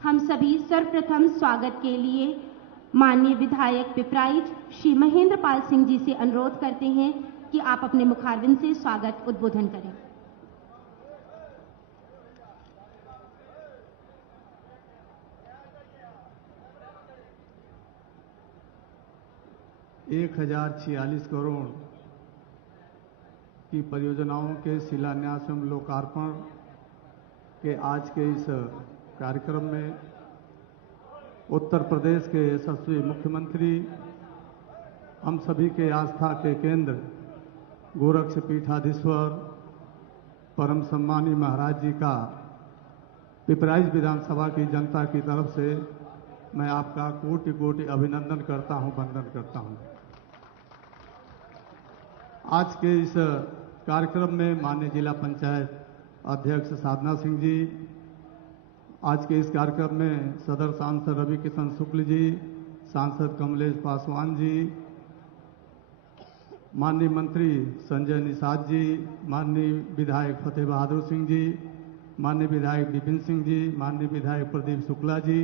हम सभी सर्वप्रथम स्वागत के लिए माननीय विधायक पिपराइच श्री महेंद्र पाल सिंह जी से अनुरोध करते हैं कि आप अपने मुखारबिंद से स्वागत उद्बोधन करें। एक 1046 करोड़ की परियोजनाओं के शिलान्यास एवं लोकार्पण के आज के इस कार्यक्रम में उत्तर प्रदेश के यशस्वी मुख्यमंत्री, हम सभी के आस्था के केंद्र गोरक्ष पीठाधीश्वर परम सम्मानी महाराज जी का पिपराइच विधानसभा की जनता की तरफ से मैं आपका कोटि कोटि अभिनंदन करता हूं, वंदन करता हूं। आज के इस कार्यक्रम में माननीय जिला पंचायत अध्यक्ष साधना सिंह जी, आज के इस कार्यक्रम में सदर सांसद रवि किशन शुक्ल जी, सांसद कमलेश पासवान जी, माननीय मंत्री संजय निषाद जी, माननीय विधायक फतेह बहादुर सिंह जी, माननीय विधायक विपिन सिंह जी, माननीय विधायक प्रदीप शुक्ला जी,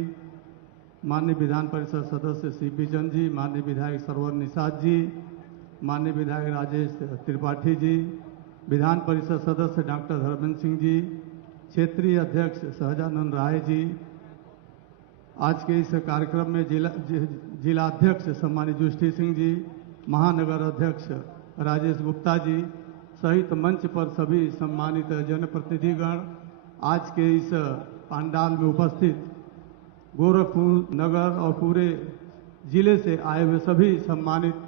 माननीय विधान परिषद सदस्य सीपी चंद जी, माननीय विधायक सरवर निषाद जी, माननीय विधायक राजेश त्रिपाठी जी, विधान परिषद सदस्य डॉक्टर धर्मेंद्र सिंह जी, क्षेत्रीय अध्यक्ष सहजानंद राय जी, आज के इस कार्यक्रम में जिला अध्यक्ष सम्मानित जुष्टी सिंह जी, महानगर अध्यक्ष राजेश गुप्ता जी सहित मंच पर सभी सम्मानित जनप्रतिनिधिगण, आज के इस पंडाल में उपस्थित गोरखपुर नगर और पूरे जिले से आए हुए सभी सम्मानित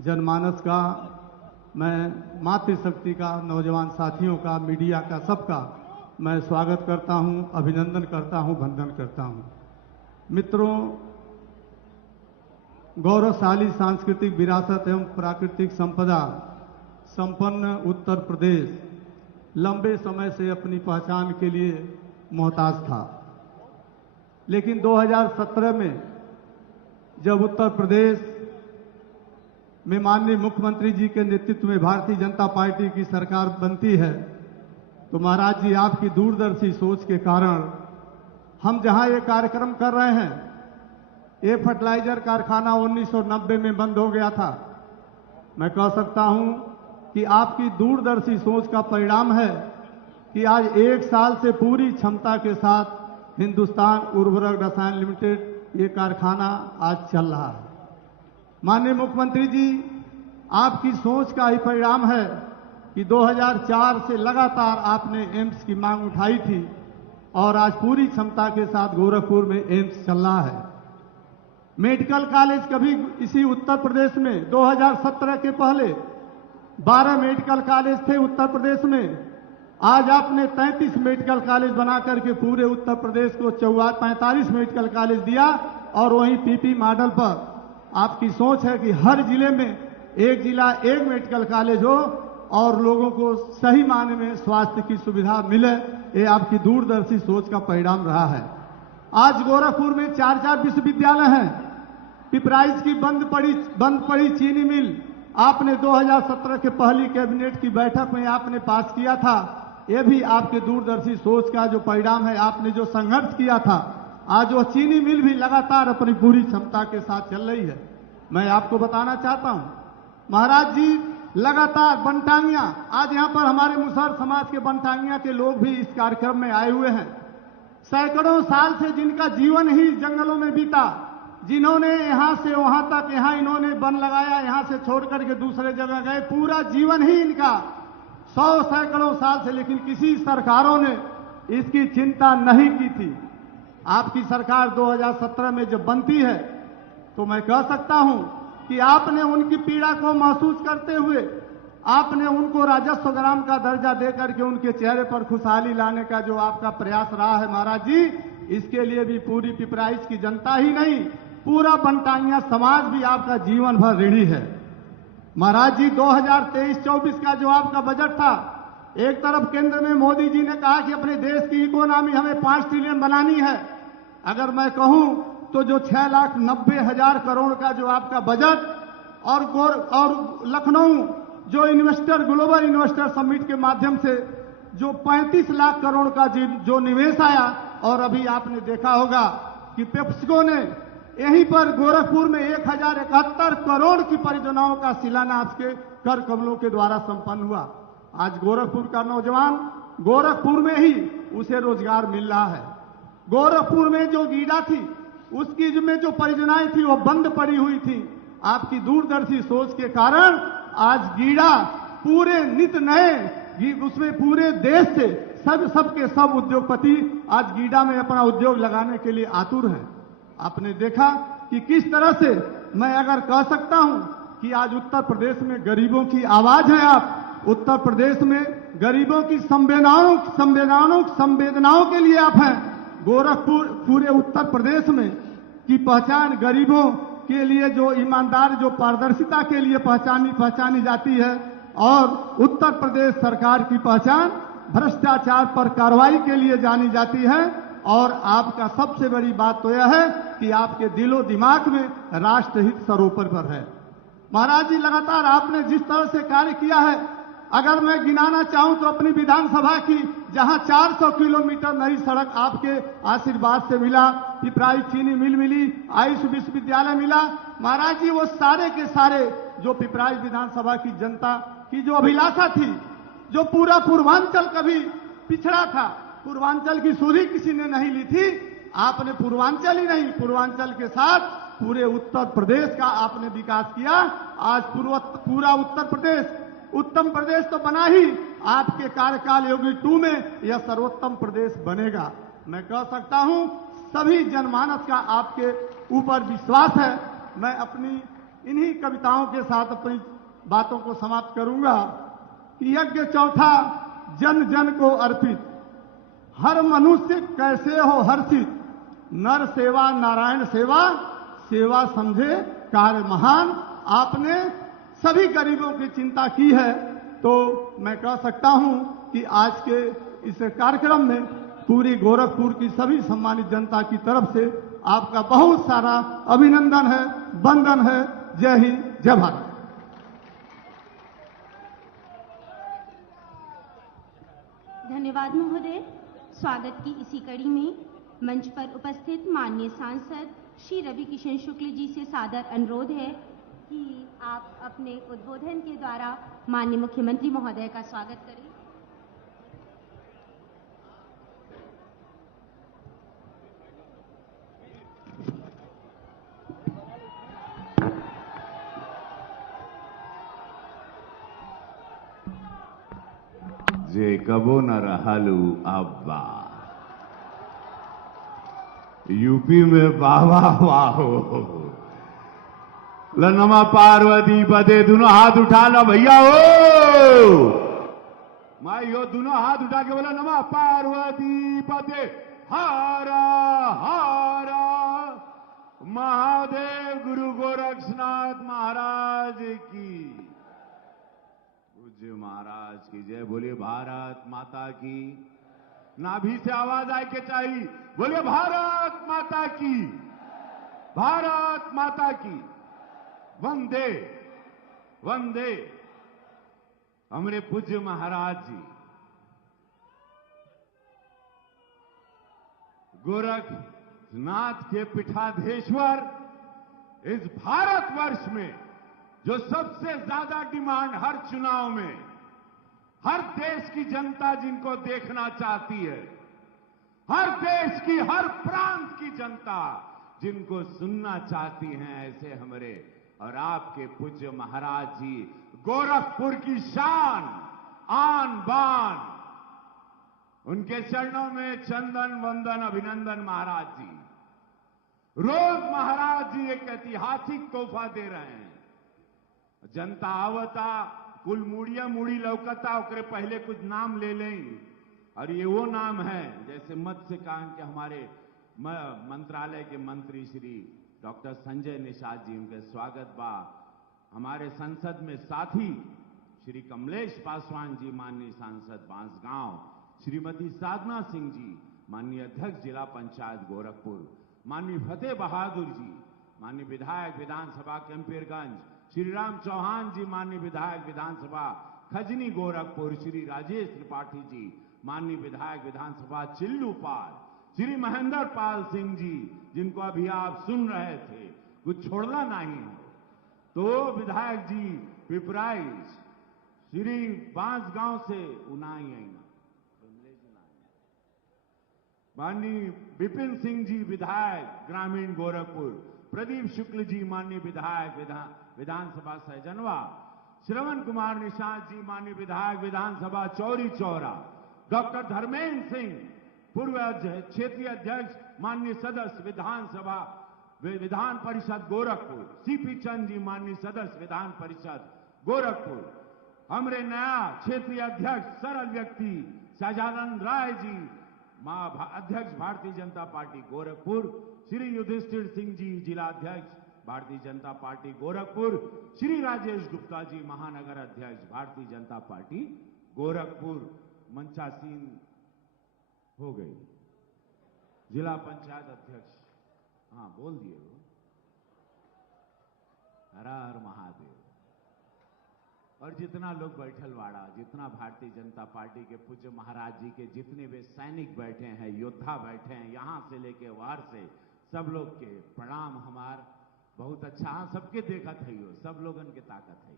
जनमानस का, मैं मातृशक्ति का, नौजवान साथियों का, मीडिया का, सबका मैं स्वागत करता हूं, अभिनंदन करता हूं, वंदन करता हूं। मित्रों, गौरवशाली सांस्कृतिक विरासत एवं प्राकृतिक संपदा संपन्न उत्तर प्रदेश लंबे समय से अपनी पहचान के लिए मोहताज था, लेकिन 2017 में जब उत्तर प्रदेश में माननीय मुख्यमंत्री जी के नेतृत्व में भारतीय जनता पार्टी की सरकार बनती है, तो महाराज जी आपकी दूरदर्शी सोच के कारण हम जहां ये कार्यक्रम कर रहे हैं, ये फर्टिलाइजर कारखाना 1990 में बंद हो गया था। मैं कह सकता हूं कि आपकी दूरदर्शी सोच का परिणाम है कि आज 1 साल से पूरी क्षमता के साथ हिंदुस्तान उर्वरक रसायन लिमिटेड ये कारखाना आज चल रहा है। माननीय मुख्यमंत्री जी, आपकी सोच का ही परिणाम है कि 2004 से लगातार आपने एम्स की मांग उठाई थी और आज पूरी क्षमता के साथ गोरखपुर में एम्स चल रहा है। मेडिकल कॉलेज कभी इसी उत्तर प्रदेश में 2017 के पहले 12 मेडिकल कॉलेज थे उत्तर प्रदेश में, आज आपने 33 मेडिकल कॉलेज बना करके पूरे उत्तर प्रदेश को 45 मेडिकल कॉलेज दिया और वहीं पीपी मॉडल पर आपकी सोच है कि हर जिले में एक जिला एक मेडिकल कॉलेज हो और लोगों को सही मायने में स्वास्थ्य की सुविधा मिले। ये आपकी दूरदर्शी सोच का परिणाम रहा है। आज गोरखपुर में 4 विश्वविद्यालय हैं। पिपराइच की बंद पड़ी चीनी मिल आपने 2017 के पहली कैबिनेट की बैठक में आपने पास किया था। ये भी आपके दूरदर्शी सोच का जो परिणाम है। आपने जो संघर्ष किया था, आज वो चीनी मिल भी लगातार अपनी पूरी क्षमता के साथ चल रही है। मैं आपको बताना चाहता हूं, महाराज जी लगातार बनटांगियां, आज यहां पर हमारे मुसहर समाज के बनटांगियां के लोग भी इस कार्यक्रम में आए हुए हैं। सैकड़ों साल से जिनका जीवन ही जंगलों में बीता, जिन्होंने यहां से वहां तक, यहां इन्होंने वन लगाया, यहां से छोड़ करके दूसरे जगह गए, पूरा जीवन ही इनका 100 सैकड़ों साल से, लेकिन किसी सरकारों ने इसकी चिंता नहीं की थी। आपकी सरकार 2017 में जब बनती है तो मैं कह सकता हूं कि आपने उनकी पीड़ा को महसूस करते हुए आपने उनको राजस्व ग्राम का दर्जा देकर के उनके चेहरे पर खुशहाली लाने का जो आपका प्रयास रहा है महाराज जी, इसके लिए भी पूरी पिपराइच की जनता ही नहीं, पूरा बनटांगिया समाज भी आपका जीवन भर ऋणी है। महाराज जी 2023-24 का जो आपका बजट था, एक तरफ केंद्र में मोदी जी ने कहा कि अपने देश की इकोनॉमी हमें 5 ट्रिलियन बनानी है। अगर मैं कहूं तो जो 6,90,000 करोड़ का जो आपका बजट और लखनऊ जो ग्लोबल इन्वेस्टर समिट के माध्यम से जो 35 लाख करोड़ का जो निवेश आया, और अभी आपने देखा होगा कि पेप्सिको ने यहीं पर गोरखपुर में 1071 करोड़ की परियोजनाओं का शिलान्यास के कर कमलों के द्वारा संपन्न हुआ। आज गोरखपुर का नौजवान गोरखपुर में ही उसे रोजगार मिल रहा है। गोरखपुर में जो गीडा थी उसकी में जो परियोजनाएं थी वो बंद पड़ी हुई थी। आपकी दूरदर्शी सोच के कारण आज गीडा पूरे नित नए उसमें पूरे देश से सबके सब उद्योगपति आज गीडा में अपना उद्योग लगाने के लिए आतुर हैं। आपने देखा कि किस तरह से मैं अगर कह सकता हूं कि आज उत्तर प्रदेश में गरीबों की आवाज है। आप उत्तर प्रदेश में गरीबों की संवेदनाओं के लिए आप हैं। गोरखपुर पूरे उत्तर प्रदेश में की पहचान गरीबों के लिए जो ईमानदार जो पारदर्शिता के लिए पहचानी जाती है और उत्तर प्रदेश सरकार की पहचान भ्रष्टाचार पर कार्रवाई के लिए जानी जाती है। और आपका सबसे बड़ी बात तो यह है कि आपके दिलो दिमाग में राष्ट्रहित सर्वोपरि पर है। महाराज जी, लगातार आपने जिस तरह से कार्य किया है, अगर मैं गिनाना चाहूं तो अपनी विधानसभा की जहां 400 किलोमीटर नई सड़क आपके आशीर्वाद से मिला, पिपराइच चीनी मिल मिली, आयुष विश्वविद्यालय मिला। महाराज जी, वो सारे के सारे जो पिपराइच विधानसभा की जनता की जो अभिलाषा थी, जो पूरा पूर्वांचल कभी पिछड़ा था, पूर्वांचल की सुधि किसी ने नहीं ली थी, आपने पूर्वांचल ही नहीं पूर्वांचल के साथ पूरे उत्तर प्रदेश का आपने विकास किया। आज पूरा उत्तर प्रदेश उत्तम प्रदेश तो बना ही, आपके कार्यकाल योगी 2 में यह सर्वोत्तम प्रदेश बनेगा। मैं कह सकता हूं सभी जनमानस का आपके ऊपर विश्वास है। मैं अपनी इन्हीं कविताओं के साथ अपनी बातों को समाप्त करूंगा। यज्ञ चौथा जन जन को अर्पित, हर मनुष्य कैसे हो हर्षित, नर सेवा नारायण सेवा, सेवा समझे कार्य महान। आपने सभी गरीबों की चिंता की है, तो मैं कह सकता हूं कि आज के इस कार्यक्रम में पूरी गोरखपुर की सभी सम्मानित जनता की तरफ से आपका बहुत सारा अभिनंदन है, वंदन है। जय हिंद, जय भारत। धन्यवाद महोदय। स्वागत की इसी कड़ी में मंच पर उपस्थित माननीय सांसद श्री रवि किशन शुक्ल जी से सादर अनुरोध है कि आप अपने उद्बोधन के द्वारा माननीय मुख्यमंत्री महोदय का स्वागत करें। जे कबो न रहलू अब्बा, यूपी में बाबा वाहो, नमा पार्वती पदे दोनों हाथ उठा लो भैया हो। माई हो दोनों हाथ उठा के बोला नमा पार्वती पदे हारा हारा महादेव गुरु गोरक्षनाथ महाराज की, पूज्य महाराज की जय। बोलिए भारत माता की। नाभि से आवाज आए के चाहिए, बोलिए भारत माता की, भारत माता की। वंदे वंदे। हमारे पूज्य महाराज जी गोरखनाथ के पीठाधीश्वर इस भारतवर्ष में जो सबसे ज्यादा डिमांड हर चुनाव में हर देश की जनता जिनको देखना चाहती है, हर देश की हर प्रांत की जनता जिनको सुनना चाहती हैं, ऐसे हमारे और आपके पूज्य महाराज जी गोरखपुर की शान आन बान, उनके चरणों में चंदन वंदन अभिनंदन। महाराज जी रोज महाराज जी एक ऐतिहासिक तोहफा दे रहे हैं। जनता आवता कुल मुड़िया मुड़ी लौकता, ओकरे पहले कुछ नाम ले लें, और ये वो नाम है जैसे मत्स्य कांड के हमारे मंत्रालय के मंत्री श्री डॉक्टर संजय निषाद जी, उनके स्वागत बा। हमारे संसद में साथी श्री कमलेश पासवान जी, माननीय सांसद बांसगांव, श्रीमती साधना सिंह जी, माननीय अध्यक्ष जिला पंचायत गोरखपुर, माननीय फतेह बहादुर जी, माननीय विधायक विधानसभा कैंपीरगंज, श्री राम चौहान जी, माननीय विधायक विधानसभा खजनी गोरखपुर, श्री राजेश त्रिपाठी जी, माननीय विधायक विधानसभा चिल्लूपाल, श्री महेंद्र पाल सिंह जी, जिनको अभी आप सुन रहे थे, कुछ छोड़ना नहीं हो तो विधायक जी पिपराइज, श्री बांसगांव से उनाई आईना, माननीय विपिन सिंह जी विधायक ग्रामीण गोरखपुर, प्रदीप शुक्ल जी माननीय विधायक विधानसभा सहजनवा, श्रवण कुमार निषाद जी माननीय विधायक विधानसभा चौरी चौरा, डॉक्टर धर्मेंद्र सिंह पूर्व क्षेत्रीय अध्यक्ष माननीय सदस्य विधानसभा विधान परिषद गोरखपुर, सीपी चंद जी माननीय सदस्य विधान परिषद गोरखपुर, हमारे नया क्षेत्रीय अध्यक्ष सरल व्यक्ति सहजानंद राय जी अध्यक्ष भारतीय जनता पार्टी गोरखपुर, श्री युधिष्ठिर सिंह जी जिला अध्यक्ष भारतीय जनता पार्टी गोरखपुर, श्री राजेश गुप्ता जी महानगर अध्यक्ष भारतीय जनता पार्टी गोरखपुर, मंचासीन हो गई, जिला पंचायत अध्यक्ष, हाँ बोल दिए वो, हर हर महादेव, और जितना लोग बैठल वाड़ा, जितना भारतीय जनता पार्टी के पूज्य महाराज जी के जितने वे सैनिक बैठे हैं, योद्धा बैठे हैं, यहां से लेके वार से, सब लोग के प्रणाम हमार। बहुत अच्छा, हाँ सबके देखा था यो, सब लोगन के ताकत है,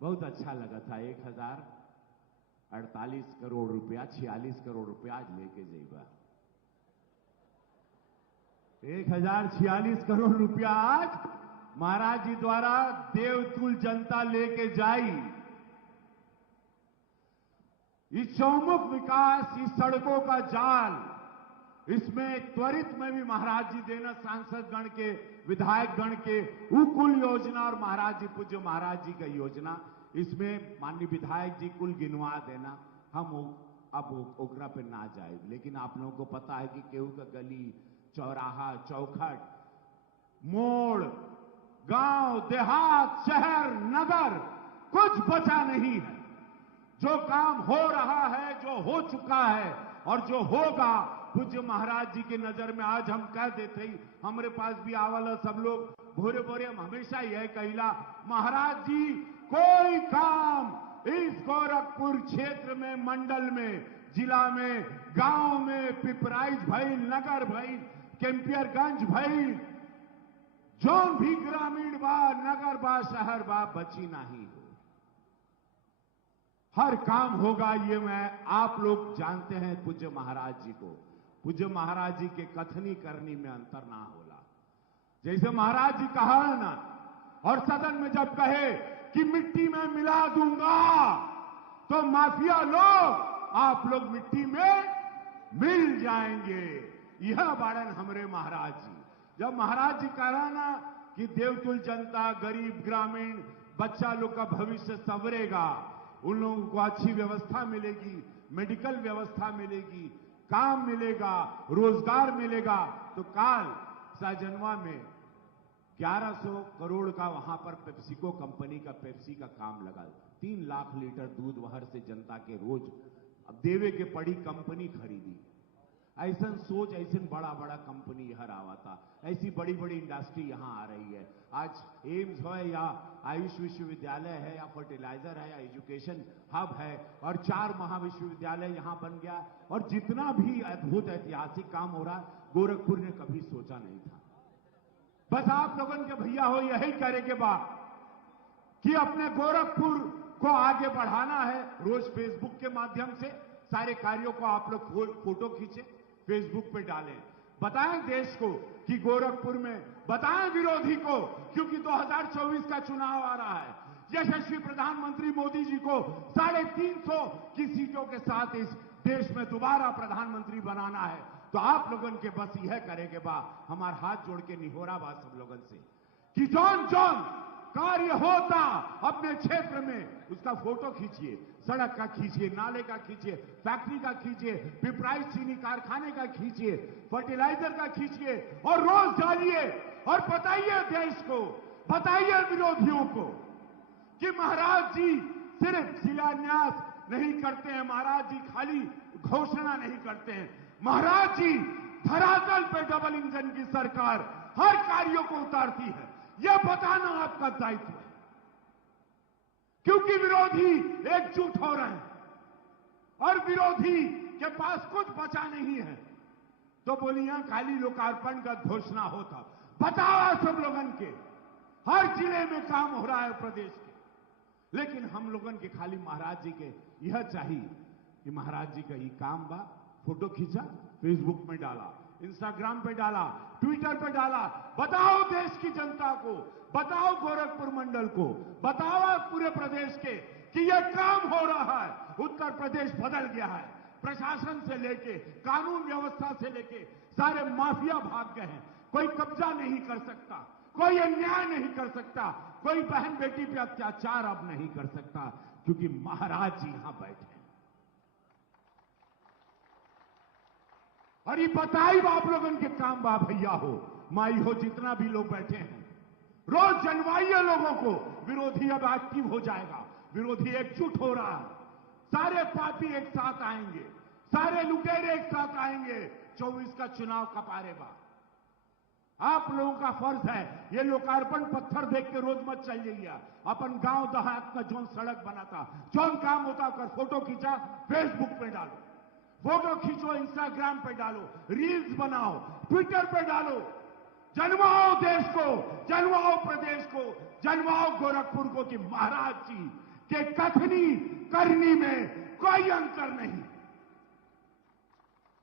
बहुत अच्छा लगा था। 1048 करोड़ रुपया, 46 करोड़ रुपया आज लेके जाइबा, 1046 करोड़ रुपया आज महाराज जी द्वारा देवतुल जनता लेके जाई। इस चौमुख विकास, इस सड़कों का जाल, इसमें त्वरित में भी महाराज जी देना, सांसद गण के, विधायक गण के कुल योजना और महाराज जी पूज्य महाराज जी का योजना, इसमें माननीय विधायक जी कुल गिनवा देना। हम अब ओकरा पे ना जाए, लेकिन आप लोगों को पता है कि केहू का गली, चौराहा, चौखट, मोड़, गांव, देहात, शहर, नगर कुछ बचा नहीं है। जो काम हो रहा है, जो हो चुका है और जो होगा, पूज्य महाराज जी की नजर में आज हम कह देते ही, हमारे पास भी आवल सब लोग भोरे भोरे हम हमेशा यह कहिला, महाराज जी कोई काम इस गोरखपुर क्षेत्र में, मंडल में, जिला में, गांव में, पिपराइज भइल, नगर भइल, कैंपियरगंज भइल, जौन भी ग्रामीण बा, नगर बा, शहर बा, बची नहीं हो। हर काम होगा, ये मैं आप लोग जानते हैं पूज्य महाराज जी को। पूज्य महाराज जी के कथनी करनी में अंतर ना होला। जैसे महाराज जी कहा ना, और सदन में जब कहे कि मिट्टी में मिला दूंगा, तो माफिया लोग आप लोग मिट्टी में मिल जाएंगे। यह बाड़न हमरे महाराज जी। जब महाराज जी कह रहा ना कि देवतुल जनता, गरीब, ग्रामीण बच्चा लोग का भविष्य संवरेगा, उन लोगों को अच्छी व्यवस्था मिलेगी, मेडिकल व्यवस्था मिलेगी, काम मिलेगा, रोजगार मिलेगा, तो काल सहजनवा में 1100 करोड़ का वहां पर पेप्सिको कंपनी का पेप्सी का काम लगा। 3 लाख लीटर दूध वहर से जनता के रोज अब देवे के पड़ी कंपनी खरीदी। ऐसा सोच, ऐसे बड़ा बड़ा कंपनी यहां आवा था, ऐसी बड़ी बड़ी इंडस्ट्री यहां आ रही है। आज एम्स हो या आयुष विश्वविद्यालय है या फर्टिलाइजर है या एजुकेशन हब है, और 4 महाविश्वविद्यालय यहां बन गया, और जितना भी अद्भुत ऐतिहासिक काम हो रहा है, गोरखपुर ने कभी सोचा नहीं था। बस आप लोगन के भैया हो यही करे के बाद कि अपने गोरखपुर को आगे बढ़ाना है। रोज फेसबुक के माध्यम से सारे कार्यों को आप लोग फोटो खींचे, फेसबुक पे डालें, बताएं देश को कि गोरखपुर में, बताएं विरोधी को, क्योंकि 2024 का चुनाव आ रहा है। यशस्वी प्रधानमंत्री मोदी जी को 350 की सीटों के साथ इस देश में दोबारा प्रधानमंत्री बनाना है। तो आप लोगन के बस यह करेंगे बा, हमारे हाथ जोड़ के निहोरा बा सब लोगन से कि जौन जौन कार्य होता अपने क्षेत्र में, उसका फोटो खींचिए, सड़क का खींचिए, नाले का खींचिए, फैक्ट्री का खींचिए, पिपराइज चीनी कारखाने का खींचिए, फर्टिलाइजर का खींचिए, और रोज डालिए और बताइए देश को, बताइए विरोधियों को कि महाराज जी सिर्फ शिलान्यास नहीं करते हैं, महाराज जी खाली घोषणा नहीं करते हैं, महाराज जी धरातल पे डबल इंजन की सरकार हर कार्यों को उतारती है। यह बताना आपका दायित्व है, क्योंकि विरोधी एकजुट हो रहे हैं और विरोधी के पास कुछ बचा नहीं है। तो बोली यहां खाली लोकार्पण का घोषणा होता। बताओ सब लोगन के हर जिले में काम हो रहा है प्रदेश के, लेकिन हम लोगन के खाली महाराज जी के यह चाहिए कि महाराज जी का ये काम बा, फोटो खींचा, फेसबुक में डाला, इंस्टाग्राम पे डाला, ट्विटर पे डाला। बताओ देश की जनता को, बताओ गोरखपुर मंडल को, बताओ पूरे प्रदेश के कि यह काम हो रहा है। उत्तर प्रदेश बदल गया है। प्रशासन से लेके कानून व्यवस्था से लेके सारे माफिया भाग गए हैं। कोई कब्जा नहीं कर सकता, कोई अन्याय नहीं कर सकता, कोई बहन बेटी पे अत्याचार अब नहीं कर सकता, क्योंकि महाराज जी यहां बैठे हैं। और ये बताई आप लोगन के काम बा भैया हो, माई हो, जितना भी लोग बैठे हैं, रोज जनवाइए लोगों को। विरोधी अब एक्टिव हो जाएगा, विरोधी एकजुट हो रहा है। सारे पार्टी एक साथ आएंगे, सारे लुटेरे एक साथ आएंगे। 24 का चुनाव कपारे बाद आप लोगों का फर्ज है, ये लोकार्पण पत्थर देख के रोज मत चल जाइए। अपन गांव देहात का जोन सड़क बनाता, जोन काम होता कर फोटो खींचा, फेसबुक पे डालो, फोटो खींचो, इंस्टाग्राम पे डालो, रील्स बनाओ, ट्विटर पे डालो। जनवाओ देश को, जनवाओ प्रदेश को, जनवाओ गोरखपुर को कि महाराज जी के कथनी करनी में कोई अंतर नहीं।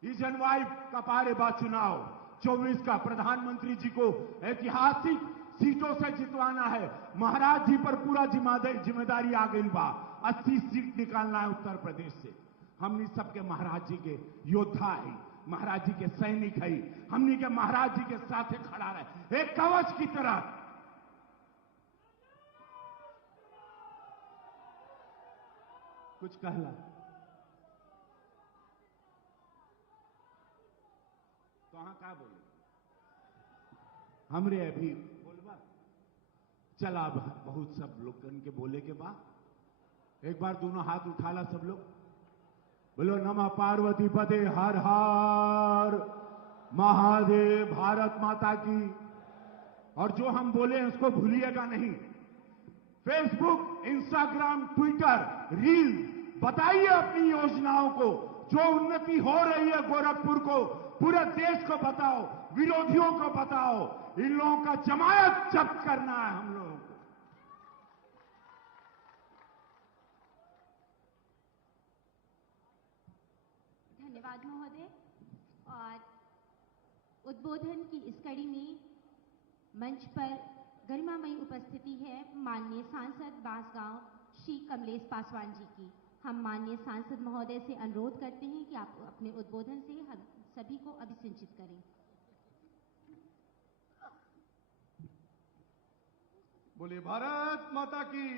ये जनवाई कपारे बा चुनाव 24 का प्रधानमंत्री जी को ऐतिहासिक सीटों से जितवाना है। महाराज जी पर पूरा जिम्मेदारी आ गई बा। 80 सीट निकालना है उत्तर प्रदेश से। हमनी सबके महाराज जी के योद्धा है, महाराज जी के सैनिक है, हमनी के महाराज जी के साथ खड़ा रहे एक कवच की तरह। कुछ कहला तो हाँ क्या बोले हमरे अभी बोलबा चला। बहुत सब लोग के बोले के बाद एक बार दोनों हाथ उठाला सब लोग, बोलो नमः पार्वती पते हर हर महादेव, भारत माता की। और जो हम बोले हैं उसको भूलिएगा नहीं। फेसबुक, इंस्टाग्राम, ट्विटर, रील, बताइए अपनी योजनाओं को, जो उन्नति हो रही है गोरखपुर को, पूरे देश को बताओ, विरोधियों को बताओ। इन लोगों का जमानत जब्त करना है हम लोगों को। धन्यवाद महोदय। और उद्बोधन की इस कड़ी में मंच पर गरिमामयी उपस्थिति है माननीय सांसद बांसगांव श्री कमलेश पासवान जी की। हम माननीय सांसद महोदय से अनुरोध करते हैं कि आप अपने उद्बोधन से हम सभी को अभिसिंचित करें। बोलिए भारत माता की।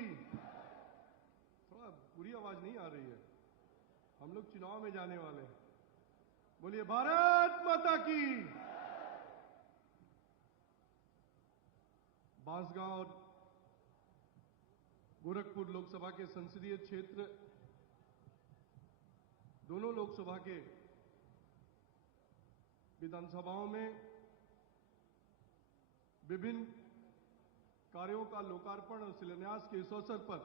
थोड़ा बुरी आवाज नहीं आ रही है, हम लोग चुनाव में जाने वाले हैं। बोलिए भारत माता की। बांसगांव और गोरखपुर लोकसभा के संसदीय क्षेत्र, दोनों लोकसभा के विधानसभाओं में विभिन्न कार्यों का लोकार्पण और शिलान्यास के इस अवसर पर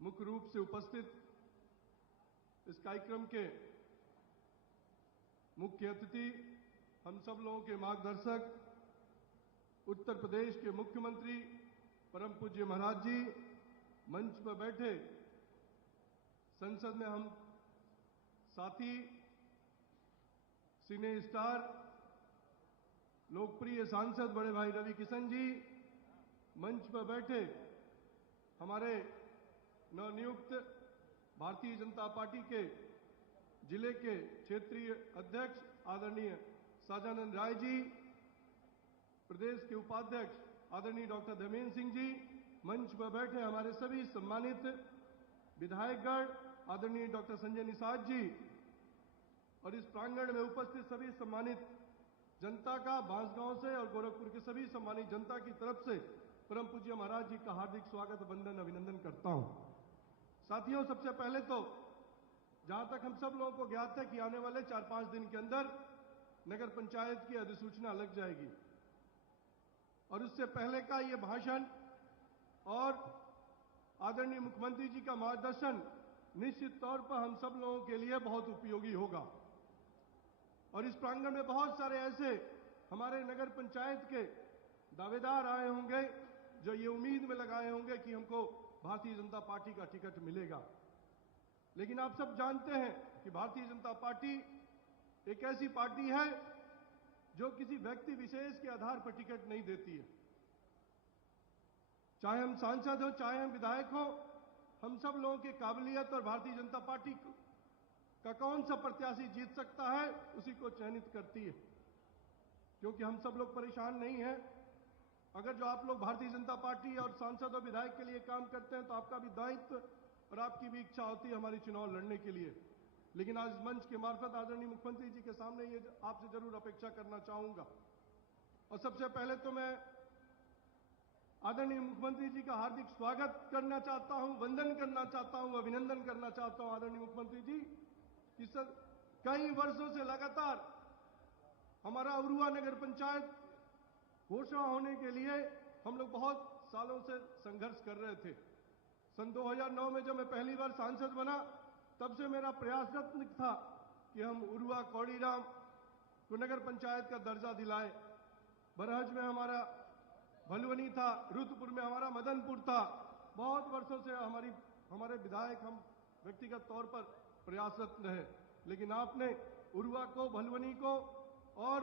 मुख्य रूप से उपस्थित इस कार्यक्रम के मुख्य अतिथि, हम सब लोगों के मार्गदर्शक, उत्तर प्रदेश के मुख्यमंत्री परम पूज्य महाराज जी, मंच पर बैठे संसद में हम साथी, सिने स्टार, लोकप्रिय सांसद बड़े भाई रवि किशन जी, मंच पर बैठे हमारे नवनियुक्त भारतीय जनता पार्टी के जिले के क्षेत्रीय अध्यक्ष आदरणीय साजानंद राय जी, प्रदेश के उपाध्यक्ष आदरणीय डॉक्टर धर्मेंद्र सिंह जी, मंच पर बैठे हमारे सभी सम्मानित विधायकगण आदरणीय डॉक्टर संजय निषाद जी, और इस प्रांगण में उपस्थित सभी सम्मानित जनता का बांसगांव से और गोरखपुर के सभी सम्मानित जनता की तरफ से परम पूज्य महाराज जी का हार्दिक स्वागत, वंदन, अभिनंदन करता हूं। साथियों, सबसे पहले तो जहां तक हम सब लोगों को ज्ञात है कि आने वाले 4-5 दिन के अंदर नगर पंचायत की अधिसूचना लग जाएगी, और उससे पहले का ये भाषण और आदरणीय मुख्यमंत्री जी का मार्गदर्शन निश्चित तौर पर हम सब लोगों के लिए बहुत उपयोगी होगा। और इस प्रांगण में बहुत सारे ऐसे हमारे नगर पंचायत के दावेदार आए होंगे जो ये उम्मीद में लगाए होंगे कि हमको भारतीय जनता पार्टी का टिकट मिलेगा। लेकिन आप सब जानते हैं कि भारतीय जनता पार्टी एक ऐसी पार्टी है जो किसी व्यक्ति विशेष के आधार पर टिकट नहीं देती है। चाहे हम सांसद हो, चाहे हम विधायक हो, हम सब लोगों की काबिलियत और भारतीय जनता पार्टी का कौन सा प्रत्याशी जीत सकता है उसी को चयनित करती है, क्योंकि हम सब लोग परेशान नहीं हैं। अगर जो आप लोग भारतीय जनता पार्टी और सांसद और विधायक के लिए काम करते हैं तो आपका भी दायित्व और आपकी भी इच्छा होती है हमारी चुनाव लड़ने के लिए। लेकिन आज मंच के मार्फत आदरणीय मुख्यमंत्री जी के सामने ये आपसे जरूर अपेक्षा करना चाहूंगा। और सबसे पहले तो मैं आदरणीय मुख्यमंत्री जी का हार्दिक स्वागत करना चाहता हूं, वंदन करना चाहता हूं, अभिनंदन करना चाहता हूं आदरणीय मुख्यमंत्री जी कि कई वर्षों से लगातार हमारा उरुआ नगर पंचायत घोषणा होने के लिए हम लोग बहुत सालों से संघर्ष कर रहे थे। सन 2009 में जब मैं पहली बार सांसद बना तब से मेरा प्रयासरत था कि हम उरुआ कौड़ीराम को नगर पंचायत का दर्जा दिलाएं। बरहज में हमारा भलवनी था, रुद्रपुर में हमारा मदनपुर था। बहुत वर्षों से हमारे विधायक हम व्यक्तिगत तौर पर प्रयासरत रहे, लेकिन आपने उरुआ को, भलवनी को और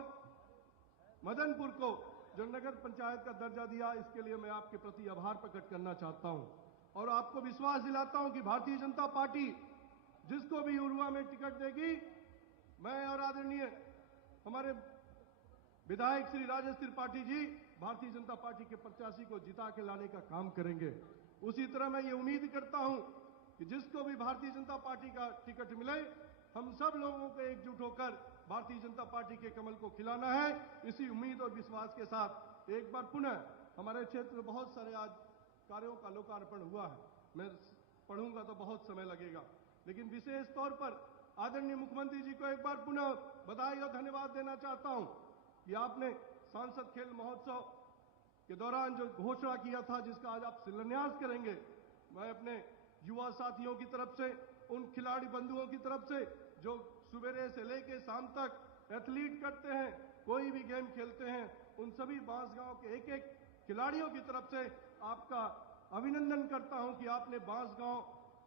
मदनपुर को जो नगर पंचायत का दर्जा दिया, इसके लिए मैं आपके प्रति आभार प्रकट करना चाहता हूं और आपको विश्वास दिलाता हूं कि भारतीय जनता पार्टी जिसको भी उरुआ में टिकट देगी, मैं और आदरणीय हमारे विधायक श्री राजेश त्रिपाठी जी भारतीय जनता पार्टी के प्रत्याशी को जिता के लाने का काम करेंगे। उसी तरह मैं ये उम्मीद करता हूं कि जिसको भी भारतीय जनता पार्टी का टिकट मिले, हम सब लोगों को एकजुट होकर भारतीय जनता पार्टी के कमल को खिलाना है। इसी उम्मीद और विश्वास के साथ एक बार पुनः हमारे क्षेत्र में बहुत सारे आज कार्यों का लोकार्पण हुआ है। मैं पढ़ूंगा तो बहुत समय लगेगा, लेकिन विशेष तौर पर आदरणीय मुख्यमंत्री जी को एक बार पुनः बधाई और धन्यवाद देना चाहता हूं कि आपने सांसद खेल महोत्सव के दौरान जो घोषणा किया था, जिसका आज आप शिलान्यास करेंगे, मैं अपने युवा साथियों की तरफ से, उन खिलाड़ी बंधुओं की तरफ से जो सुबेरे से लेकर शाम तक एथलीट करते हैं, कोई भी गेम खेलते हैं, उन सभी बांसगांव के एक एक खिलाड़ियों की तरफ से आपका अभिनंदन करता हूं कि आपने बांसगांव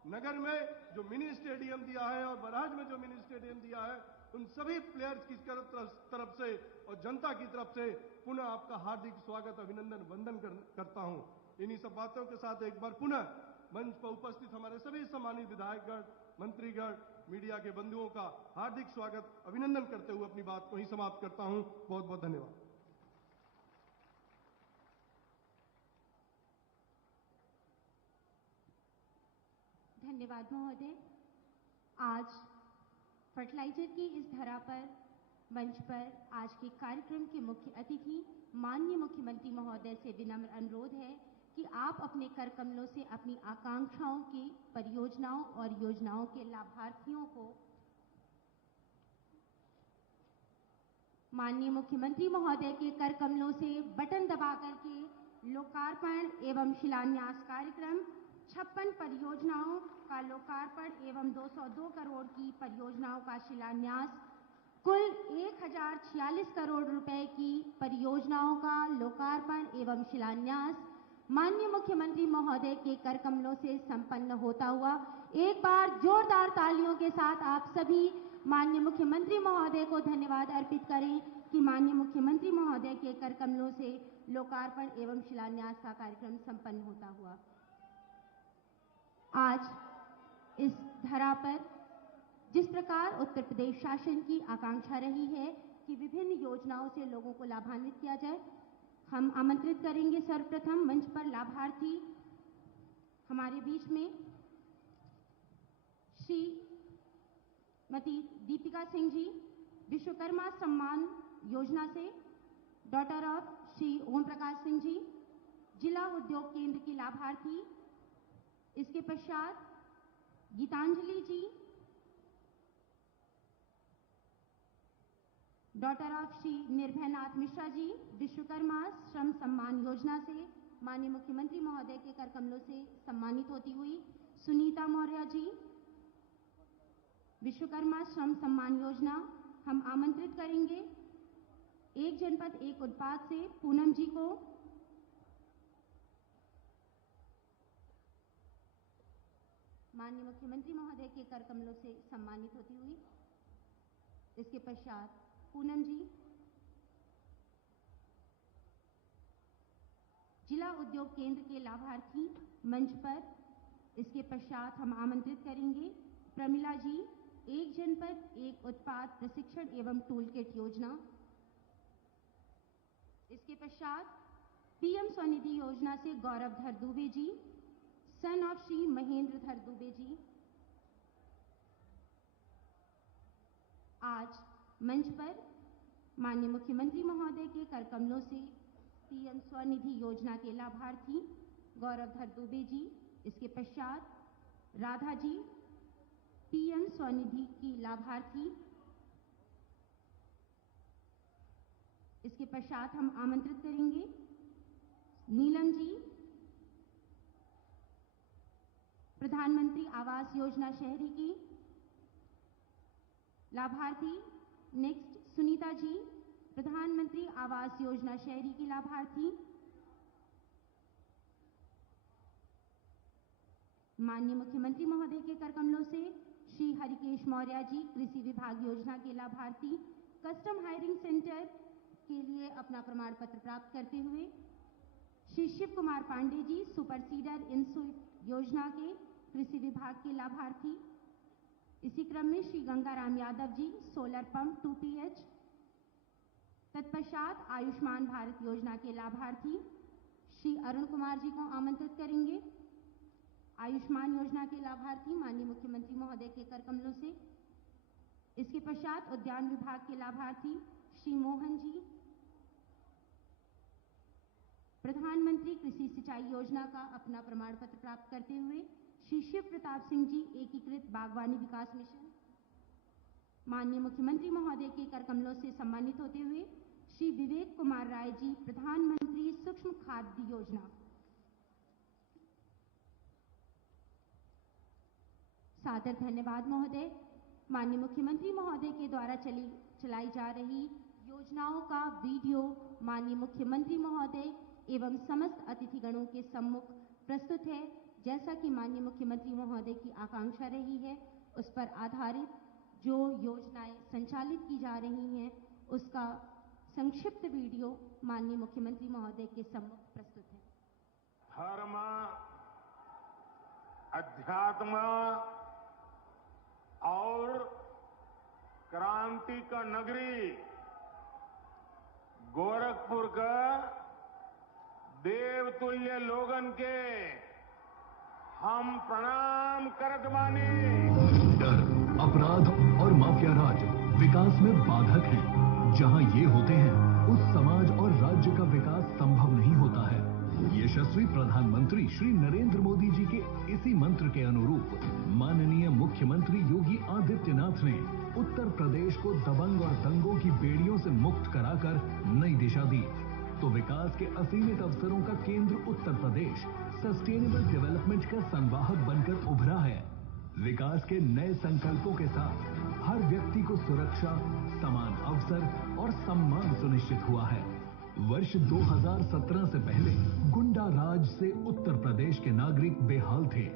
नगर में जो मिनी स्टेडियम दिया है और बरहज में जो मिनी स्टेडियम दिया है, उन सभी प्लेयर्स की तरफ से और जनता की तरफ से पुनः आपका हार्दिक स्वागत, अभिनंदन, वंदन करता हूं। इन्हीं सब बातों के साथ एक बार पुनः मंच पर उपस्थित हमारे सभी सम्मानित विधायकगण, मंत्रीगण, मीडिया के बंधुओं का हार्दिक स्वागत, अभिनंदन करते हुए अपनी बात को ही समाप्त करता हूं। बहुत बहुत धन्यवाद। धन्यवाद महोदय। आज फर्टिलाइजर की इस धरा पर मंच पर आज के कार्यक्रम के मुख्य अतिथि माननीय मुख्यमंत्री महोदय से विनम्र अनुरोध है कि आप अपने कर कमलों से अपनी आकांक्षाओं की परियोजनाओं और योजनाओं के लाभार्थियों को माननीय मुख्यमंत्री महोदय के कर कमलों से बटन दबाकर के लोकार्पण एवं शिलान्यास कार्यक्रम 56 परियोजनाओं का लोकार्पण एवं 202 करोड़ की परियोजनाओं का शिलान्यास, कुल 1046 करोड़ रुपए की परियोजनाओं का लोकार्पण एवं शिलान्यास माननीय मुख्यमंत्री महोदय के कर कमलों से संपन्न होता हुआ, एक बार जोरदार तालियों के साथ आप सभी माननीय मुख्यमंत्री महोदय को धन्यवाद अर्पित करें कि माननीय मुख्यमंत्री महोदय के कर कमलों से लोकार्पण एवं शिलान्यास का कार्यक्रम संपन्न होता हुआ। आज इस धरा पर जिस प्रकार उत्तर प्रदेश शासन की आकांक्षा रही है कि विभिन्न योजनाओं से लोगों को लाभान्वित किया जाए, हम आमंत्रित करेंगे सर्वप्रथम मंच पर लाभार्थी हमारे बीच में श्रीमती दीपिका सिंह जी, विश्वकर्मा सम्मान योजना से, डॉटर ऑफ श्री ओम प्रकाश सिंह जी, जिला उद्योग केंद्र की लाभार्थी। इसके पश्चात गीतांजलि जी, डॉटर ऑफ श्री निर्भयनाथ मिश्रा जी, विश्वकर्मा श्रम सम्मान योजना से माननीय मुख्यमंत्री महोदय के कर कमलों से सम्मानित होती हुई सुनीता मौर्य जी, विश्वकर्मा श्रम सम्मान योजना हम आमंत्रित करेंगे एक जनपद एक उत्पाद से पूनम जी को। माननीय मुख्यमंत्री महोदय के कर कमलों से सम्मानित होती हुई। इसके पश्चात पूनम जी जिला उद्योग केंद्र के लाभार्थी मंच पर। इसके पश्चात हम आमंत्रित करेंगे प्रमिला जी, एक जनपद एक उत्पाद प्रशिक्षण एवं टूल किट योजना। इसके पश्चात पीएम स्वनिधि योजना से गौरव धर दुबे जी, सन ऑफ श्री महेंद्र धर दुबे जी। आज मंच पर माननीय मुख्यमंत्री महोदय के कर कमलों से पीएम स्वनिधि योजना के लाभार्थी गौरव धर दुबे जी। इसके पश्चात राधा जी, पीएम स्वनिधि की लाभार्थी। इसके पश्चात हम आमंत्रित करेंगे नीलम जी, प्रधानमंत्री आवास योजना शहरी की लाभार्थी। नेक्स्ट सुनीता जी, प्रधानमंत्री आवास योजना शहरी की लाभार्थी। माननीय मुख्यमंत्री महोदय के कर कमलों से श्री हरिकेश मौर्य जी, कृषि विभाग योजना के लाभार्थी। कस्टम हायरिंग सेंटर के लिए अपना प्रमाण पत्र प्राप्त करते हुए श्री शिव कुमार पांडे जी, सुपर सीडर इंस्वीप योजना के कृषि विभाग के लाभार्थी। इसी क्रम में Shri Gangaram Yadav ji, solar pump 2PH। तत्पश्चात आयुष्मान भारत योजना के लाभार्थी श्री अरुण कुमार जी को आमंत्रित करेंगे। आयुष्मान योजना के लाभार्थी माननीय मुख्यमंत्री महोदय के कर कमलों से। इसके पश्चात उद्यान विभाग के लाभार्थी श्री मोहन जी, प्रधानमंत्री कृषि सिंचाई योजना का अपना प्रमाण पत्र प्राप्त करते हुए श्री शिव प्रताप सिंह जी, एकीकृत बागवानी विकास मिशन। माननीय मुख्यमंत्री महोदय के कर कमलों से सम्मानित होते हुए श्री विवेक कुमार राय जी, प्रधानमंत्री सूक्ष्म खाद्य योजना। सादर धन्यवाद महोदय। माननीय मुख्यमंत्री महोदय के द्वारा चलाई जा रही योजनाओं का वीडियो माननीय मुख्यमंत्री महोदय एवं समस्त अतिथिगणों के सम्मुख प्रस्तुत है। जैसा कि माननीय मुख्यमंत्री महोदय की आकांक्षा रही है, उस पर आधारित जो योजनाएं संचालित की जा रही हैं, उसका संक्षिप्त वीडियो माननीय मुख्यमंत्री महोदय के सम्मुख प्रस्तुत है। धर्म, अध्यात्म और क्रांति का नगरी गोरखपुर का देवतुल्य लोगन के हम प्रणाम करत बानी। डर, अपराध और माफिया राज विकास में बाधक हैं। जहां ये होते हैं, उस समाज और राज्य का विकास संभव नहीं होता है। यशस्वी प्रधानमंत्री श्री नरेंद्र मोदी जी के इसी मंत्र के अनुरूप माननीय मुख्यमंत्री योगी आदित्यनाथ ने उत्तर प्रदेश को दबंग और दंगों की बेड़ियों से मुक्त कराकर नई दिशा दी। तो विकास के असीमित अवसरों का केंद्र उत्तर प्रदेश सस्टेनेबल डेवलपमेंट का संवाहक बनकर उभरा है। विकास के नए संकल्पों के साथ हर व्यक्ति को सुरक्षा, समान अवसर और सम्मान सुनिश्चित हुआ है। वर्ष 2017 से पहले गुंडा राज से उत्तर प्रदेश के नागरिक बेहाल थे।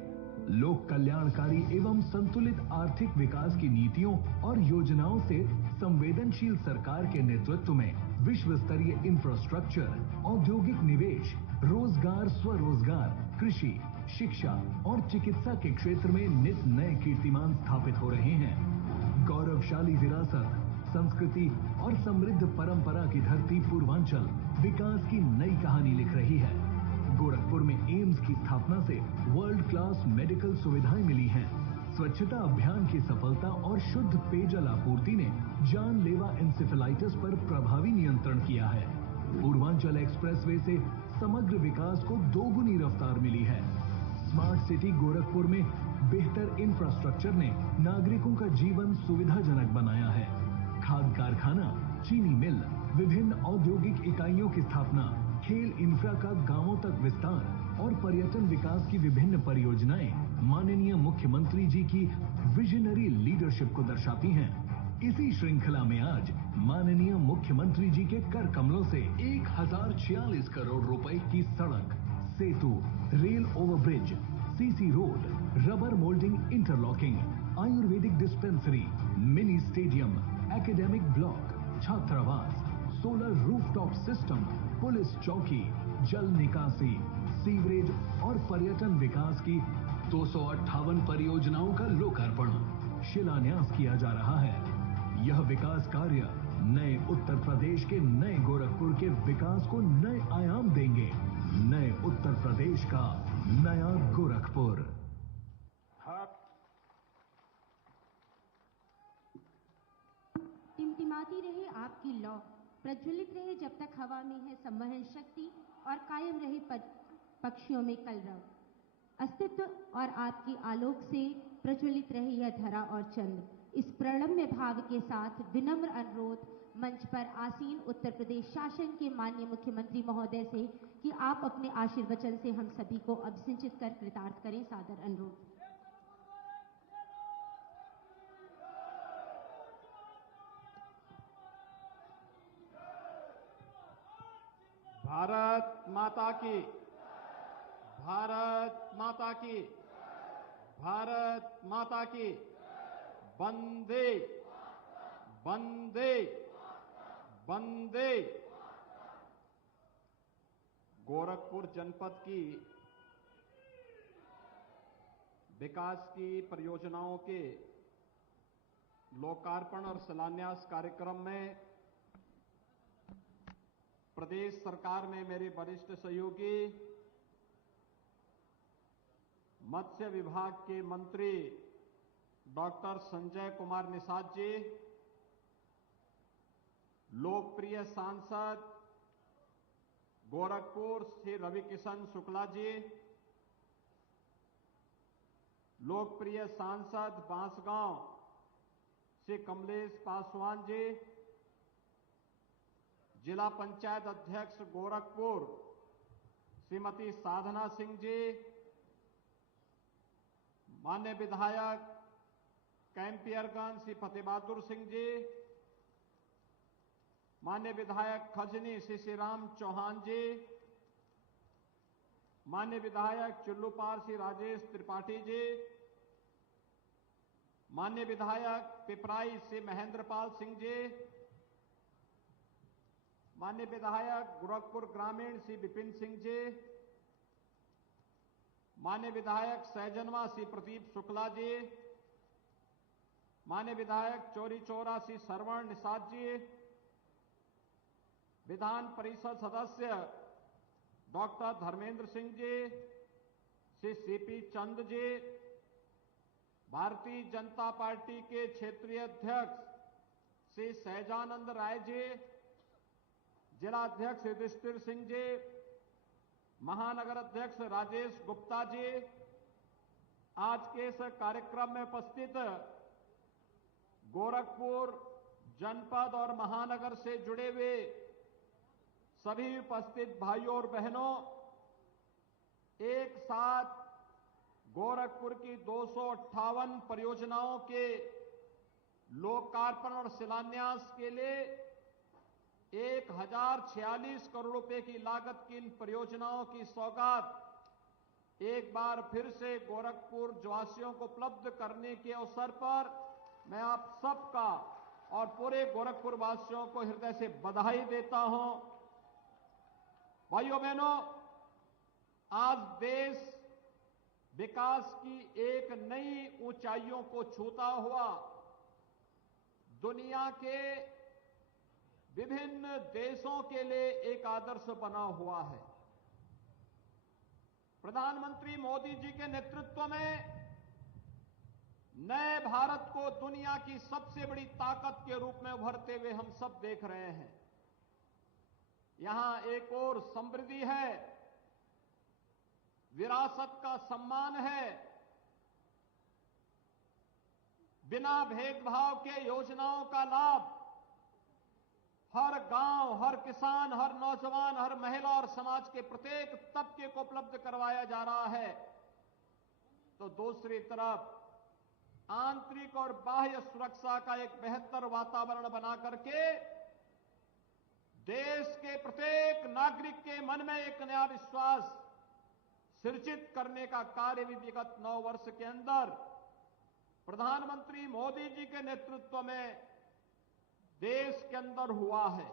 लोक कल्याणकारी एवं संतुलित आर्थिक विकास की नीतियों और योजनाओं से संवेदनशील सरकार के नेतृत्व में विश्व स्तरीय इंफ्रास्ट्रक्चर, औद्योगिक निवेश, रोजगार, स्वरोजगार, कृषि, शिक्षा और चिकित्सा के क्षेत्र में नित नए कीर्तिमान स्थापित हो रहे हैं। गौरवशाली विरासत, संस्कृति और समृद्ध परंपरा की धरती पूर्वांचल विकास की नई कहानी लिख रही है। गोरखपुर में एम्स की स्थापना से वर्ल्ड क्लास मेडिकल सुविधाएं मिली हैं। स्वच्छता अभियान की सफलता और शुद्ध पेयजल आपूर्ति ने जानलेवा इंसेफेलाइटिस पर प्रभावी नियंत्रण किया है। पूर्वांचल एक्सप्रेसवे से समग्र विकास को दोगुनी रफ्तार मिली है। स्मार्ट सिटी गोरखपुर में बेहतर इंफ्रास्ट्रक्चर ने नागरिकों का जीवन सुविधाजनक बनाया है। खाद कारखाना, चीनी मिल, विभिन्न औद्योगिक इकाइयों की स्थापना, खेल इंफ्रा का गांवों तक विस्तार और पर्यटन विकास की विभिन्न परियोजनाएं माननीय मुख्यमंत्री जी की विजनरी लीडरशिप को दर्शाती हैं। इसी श्रृंखला में आज माननीय मुख्यमंत्री जी के कर कमलों से 1046 करोड़ रुपए की सड़क, सेतु, rail overbridge, CC road, rubber moulding interlocking, Ayurvedic dispensary, mini stadium, academic block, छात्रावास, सोलर रूफटॉप सिस्टम, पुलिस चौकी, जल निकासी, सीवरेज और पर्यटन विकास की 258 परियोजनाओं का लोकार्पण, शिलान्यास किया जा रहा है। यह विकास कार्य नए उत्तर प्रदेश के नए गोरखपुर के विकास को नए आयाम देंगे। नए उत्तर प्रदेश का नया गोरखपुर। टिमटिमाती रहे आपकी लौ, प्रज्वलित रहे जब तक हवा में है संवहन शक्ति, और कायम रहे पक्षियों में कलरव, अस्तित्व और आपके आलोक से प्रज्वलित रहे यह धरा और चंद्र। इस प्रणम्य भाव के साथ विनम्र अनुरोध मंच पर आसीन उत्तर प्रदेश शासन के माननीय मुख्यमंत्री महोदय से कि आप अपने आशीर्वचन से हम सभी को अभिसिंचित कर कृतार्थ करें। सादर अनुरोध। भारत माता की, भारत माता की, भारत माता की। वंदे वंदे वंदे। गोरखपुर जनपद की विकास की परियोजनाओं के लोकार्पण और शिलान्यास कार्यक्रम में प्रदेश सरकार में मेरे वरिष्ठ सहयोगी मत्स्य विभाग के मंत्री डॉक्टर संजय कुमार निषाद जी, लोकप्रिय सांसद गोरखपुर श्री रवि किशन शुक्ला जी, लोकप्रिय सांसद बांसगांव श्री कमलेश पासवान जी, जिला पंचायत अध्यक्ष गोरखपुर श्रीमती साधना सिंह जी, माननीय विधायक कैंपियरगंज श्री फतेह बहादुर सिंह जी, माननीय विधायक खजनी श्री श्री राम चौहान जी, माननीय विधायक चुल्लूपार श्री राजेश त्रिपाठी जी, माननीय विधायक पिपराई श्री महेंद्रपाल सिंह जी, माननीय विधायक गोरखपुर ग्रामीण श्री विपिन सिंह जी, माननीय विधायक सैजनवा श्री प्रदीप शुक्ला जी, माननीय विधायक चौरी चौरा श्री श्रवण निषाद जी, विधान परिषद सदस्य doctor Dharmendra Singh ji, Shri CP Chand ji, Bharatiya Janata party के क्षेत्रीय अध्यक्ष श्री सहजानंद राय जी, जिला अध्यक्ष युधिष्ठिर सिंह जी, महानगर अध्यक्ष राजेश गुप्ता जी, आज के इस कार्यक्रम में उपस्थित गोरखपुर जनपद और महानगर से जुड़े हुए सभी उपस्थित भाइयों और बहनों, एक साथ गोरखपुर की 258 परियोजनाओं के लोकार्पण और शिलान्यास के लिए 1046 करोड़ रुपए की लागत की इन परियोजनाओं की सौगात एक बार फिर से गोरखपुर वासियों को उपलब्ध करने के अवसर पर मैं आप सबका और पूरे गोरखपुर वासियों को हृदय से बधाई देता हूं। भाइयों बहनों, आज देश विकास की एक नई ऊंचाइयों को छूता हुआ दुनिया के विभिन्न देशों के लिए एक आदर्श बना हुआ है। प्रधानमंत्री मोदी जी के नेतृत्व में नए भारत को दुनिया की सबसे बड़ी ताकत के रूप में उभरते हुए हम सब देख रहे हैं। यहां एक और समृद्धि है, विरासत का सम्मान है, बिना भेदभाव के योजनाओं का लाभ हर गांव, हर किसान, हर नौजवान, हर महिला और समाज के प्रत्येक तबके को उपलब्ध करवाया जा रहा है। तो दूसरी तरफ आंतरिक और बाह्य सुरक्षा का एक बेहतर वातावरण बना करके देश के प्रत्येक नागरिक के मन में एक नया विश्वास सृजित करने का कार्य भी विगत 9 वर्ष के अंदर प्रधानमंत्री मोदी जी के नेतृत्व में देश के अंदर हुआ है।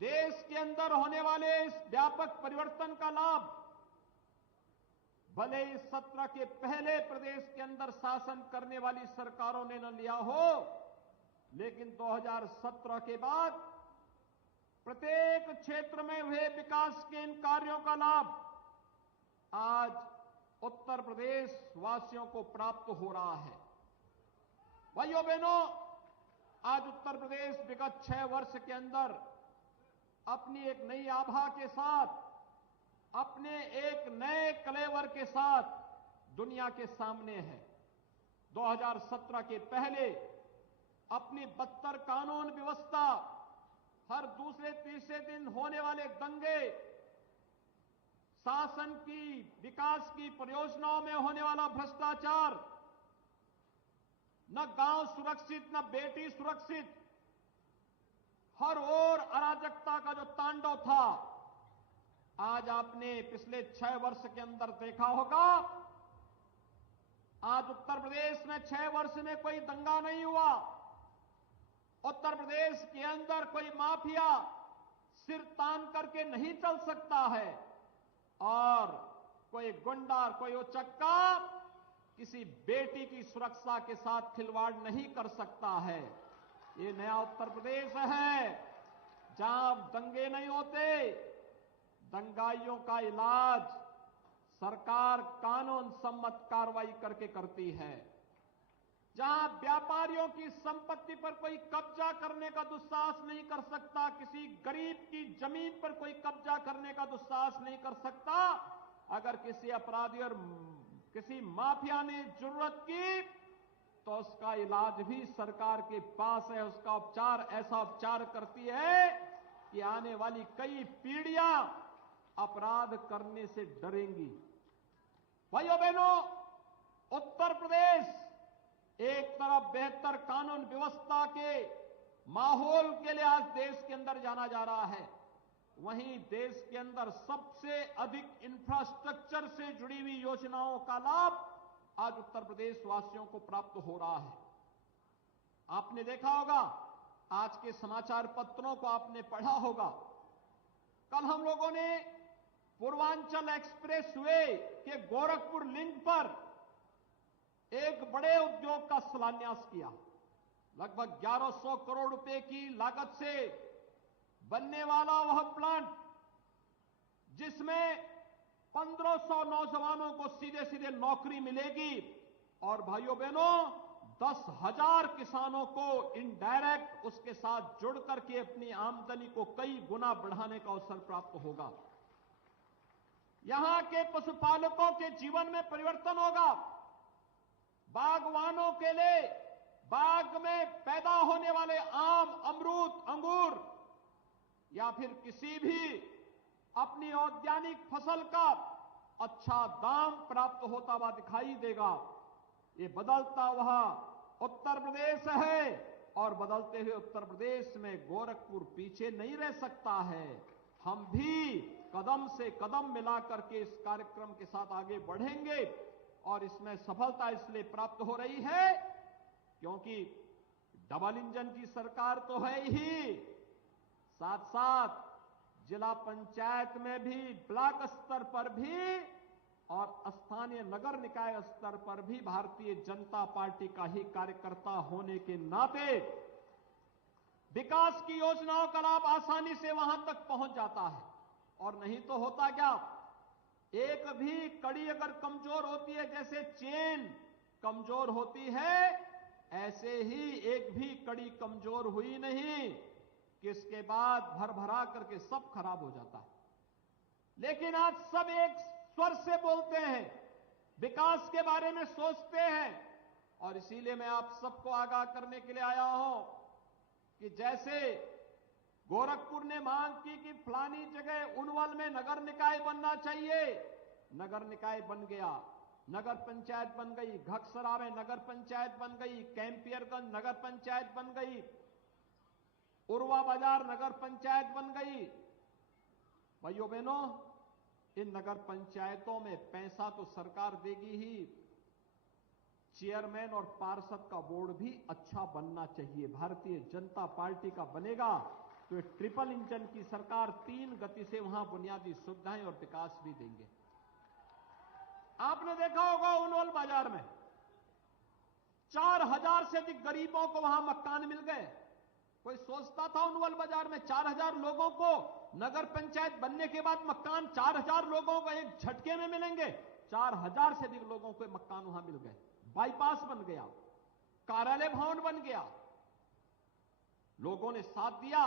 देश के अंदर होने वाले इस व्यापक परिवर्तन का लाभ भले इस सत्र के पहले प्रदेश के अंदर शासन करने वाली सरकारों ने न लिया हो, लेकिन 2017 के बाद प्रत्येक क्षेत्र में हुए विकास के इन कार्यों का लाभ आज उत्तर प्रदेश वासियों को प्राप्त हो रहा है। भाइयों बहनों, आज उत्तर प्रदेश विगत 6 वर्ष के अंदर अपनी एक नई आभा के साथ, अपने एक नए कलेवर के साथ दुनिया के सामने है। 2017 के पहले अपनी बदतर कानून व्यवस्था, हर दूसरे तीसरे दिन होने वाले दंगे, शासन की विकास की परियोजनाओं में होने वाला भ्रष्टाचार, न गांव सुरक्षित न बेटी सुरक्षित, हर ओर अराजकता का जो तांडव था, आज आपने पिछले 6 वर्ष के अंदर देखा होगा। आज उत्तर प्रदेश में 6 वर्ष में कोई दंगा नहीं हुआ। उत्तर प्रदेश के अंदर कोई माफिया सिर तान करके नहीं चल सकता है और कोई गुंडा, कोई उचक्का किसी बेटी की सुरक्षा के साथ खिलवाड़ नहीं कर सकता है। ये नया उत्तर प्रदेश है जहां दंगे नहीं होते, दंगाइयों का इलाज सरकार कानून सम्मत कार्रवाई करके करती है। जहां व्यापारियों की संपत्ति पर कोई कब्जा करने का दुस्साहस नहीं कर सकता, किसी गरीब की जमीन पर कोई कब्जा करने का दुस्साहस नहीं कर सकता। अगर किसी अपराधी और किसी माफिया ने जरूरत की तो उसका इलाज भी सरकार के पास है। उसका उपचार ऐसा उपचार करती है कि आने वाली कई पीढ़ियां अपराध करने से डरेंगी। भाइयों बहनों, उत्तर प्रदेश एक तरफ बेहतर कानून व्यवस्था के माहौल के लिए आज देश के अंदर जाना जा रहा है, वहीं देश के अंदर सबसे अधिक इंफ्रास्ट्रक्चर से जुड़ी हुई योजनाओं का लाभ आज उत्तर प्रदेश वासियों को प्राप्त हो रहा है। आपने देखा होगा, आज के समाचार पत्रों को आपने पढ़ा होगा, कल हम लोगों ने पूर्वांचल एक्सप्रेसवे के गोरखपुर लिंक पर एक बड़े उद्योग का शिलान्यास किया। लगभग 1100 करोड़ रुपए की लागत से बनने वाला वह प्लांट, जिसमें 1500 नौजवानों को सीधे सीधे नौकरी मिलेगी और भाइयों बहनों 10,000 किसानों को इनडायरेक्ट उसके साथ जुड़ करके अपनी आमदनी को कई गुना बढ़ाने का अवसर प्राप्त होगा। यहां के पशुपालकों के जीवन में परिवर्तन होगा। बागवानों के लिए बाग में पैदा होने वाले आम, अमरूद, अंगूर या फिर किसी भी अपनी औद्यानिक फसल का अच्छा दाम प्राप्त होता हुआ दिखाई देगा। ये बदलता हुआ उत्तर प्रदेश है और बदलते हुए उत्तर प्रदेश में गोरखपुर पीछे नहीं रह सकता है। हम भी कदम से कदम मिलाकर के इस कार्यक्रम के साथ आगे बढ़ेंगे और इसमें सफलता इसलिए प्राप्त हो रही है क्योंकि डबल इंजन की सरकार तो है ही, साथ साथ जिला पंचायत में भी, ब्लॉक स्तर पर भी और स्थानीय नगर निकाय स्तर पर भी भारतीय जनता पार्टी का ही कार्यकर्ता होने के नाते विकास की योजनाओं का लाभ आसानी से वहां तक पहुंच जाता है। और नहीं तो होता क्या, एक भी कड़ी अगर कमजोर होती है, जैसे चेन कमजोर होती है, ऐसे ही एक भी कड़ी कमजोर हुई नहीं कि इसके बाद भर भरा करके सब खराब हो जाता है। लेकिन आज सब एक स्वर से बोलते हैं, विकास के बारे में सोचते हैं और इसीलिए मैं आप सबको आगाह करने के लिए आया हूं कि जैसे गोरखपुर ने मांग की कि फलानी जगह उनवल में नगर निकाय बनना चाहिए, नगर निकाय बन गया। नगर पंचायत बन गई, घकसरा में नगर पंचायत बन गई, कैंपियरगंज नगर पंचायत बन गई, उरवा बाजार नगर पंचायत बन गई। भाइयों बहनों, इन नगर पंचायतों में पैसा तो सरकार देगी ही, चेयरमैन और पार्षद का बोर्ड भी अच्छा बनना चाहिए। भारतीय जनता पार्टी का बनेगा तो ये ट्रिपल इंजन की सरकार 3 गति से वहां बुनियादी सुविधाएं और विकास भी देंगे। आपने देखा होगा उनवल बाजार में 4000 से अधिक गरीबों को वहां मकान मिल गए। कोई सोचता था उनवल बाजार में 4000 लोगों को नगर पंचायत बनने के बाद मकान 4000 लोगों को एक झटके में मिलेंगे? 4000 से अधिक लोगों को मकान वहां मिल गए। बाईपास बन गया, कार्यालय भवन बन गया। लोगों ने साथ दिया,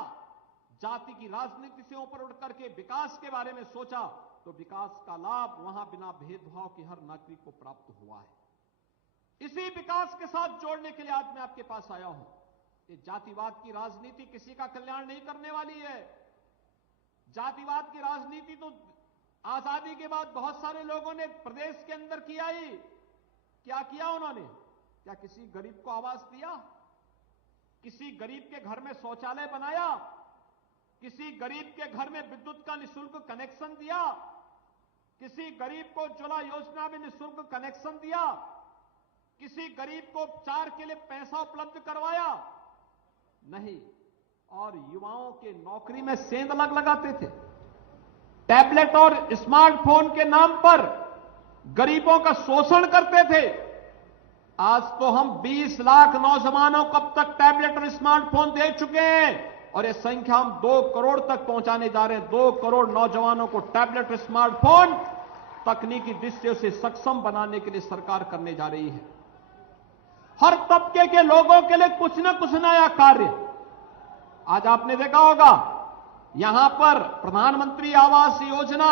जाति की राजनीति से ऊपर उठ करके विकास के बारे में सोचा, तो विकास का लाभ वहां बिना भेदभाव के हर नागरिक को प्राप्त हुआ है। इसी विकास के साथ जोड़ने के लिए आज मैं आपके पास आया हूं। ये जातिवाद की राजनीति किसी का कल्याण नहीं करने वाली है। जातिवाद की राजनीति तो आजादी के बाद बहुत सारे लोगों ने प्रदेश के अंदर किया ही। क्या किया उन्होंने? क्या किसी गरीब को आवास दिया? किसी गरीब के घर में शौचालय बनाया? किसी गरीब के घर में विद्युत का निःशुल्क कनेक्शन दिया? किसी गरीब को उज्ज्वला योजना में निःशुल्क कनेक्शन दिया? किसी गरीब को उपचार के लिए पैसा उपलब्ध करवाया? नहीं। और युवाओं के नौकरी में सेंध लगाते थे। टैबलेट और स्मार्टफोन के नाम पर गरीबों का शोषण करते थे। आज तो हम 20 लाख नौजवानों को अब तक टैबलेट और स्मार्टफोन दे चुके हैं और ये संख्या हम 2 करोड़ तक पहुंचाने जा रहे हैं। 2 करोड़ नौजवानों को टैबलेट और स्मार्टफोन तकनीकी दृष्टि से सक्षम बनाने के लिए सरकार करने जा रही है। हर तबके के लोगों के लिए कुछ न कुछ नया कार्य। आज आपने देखा होगा यहां पर प्रधानमंत्री आवास योजना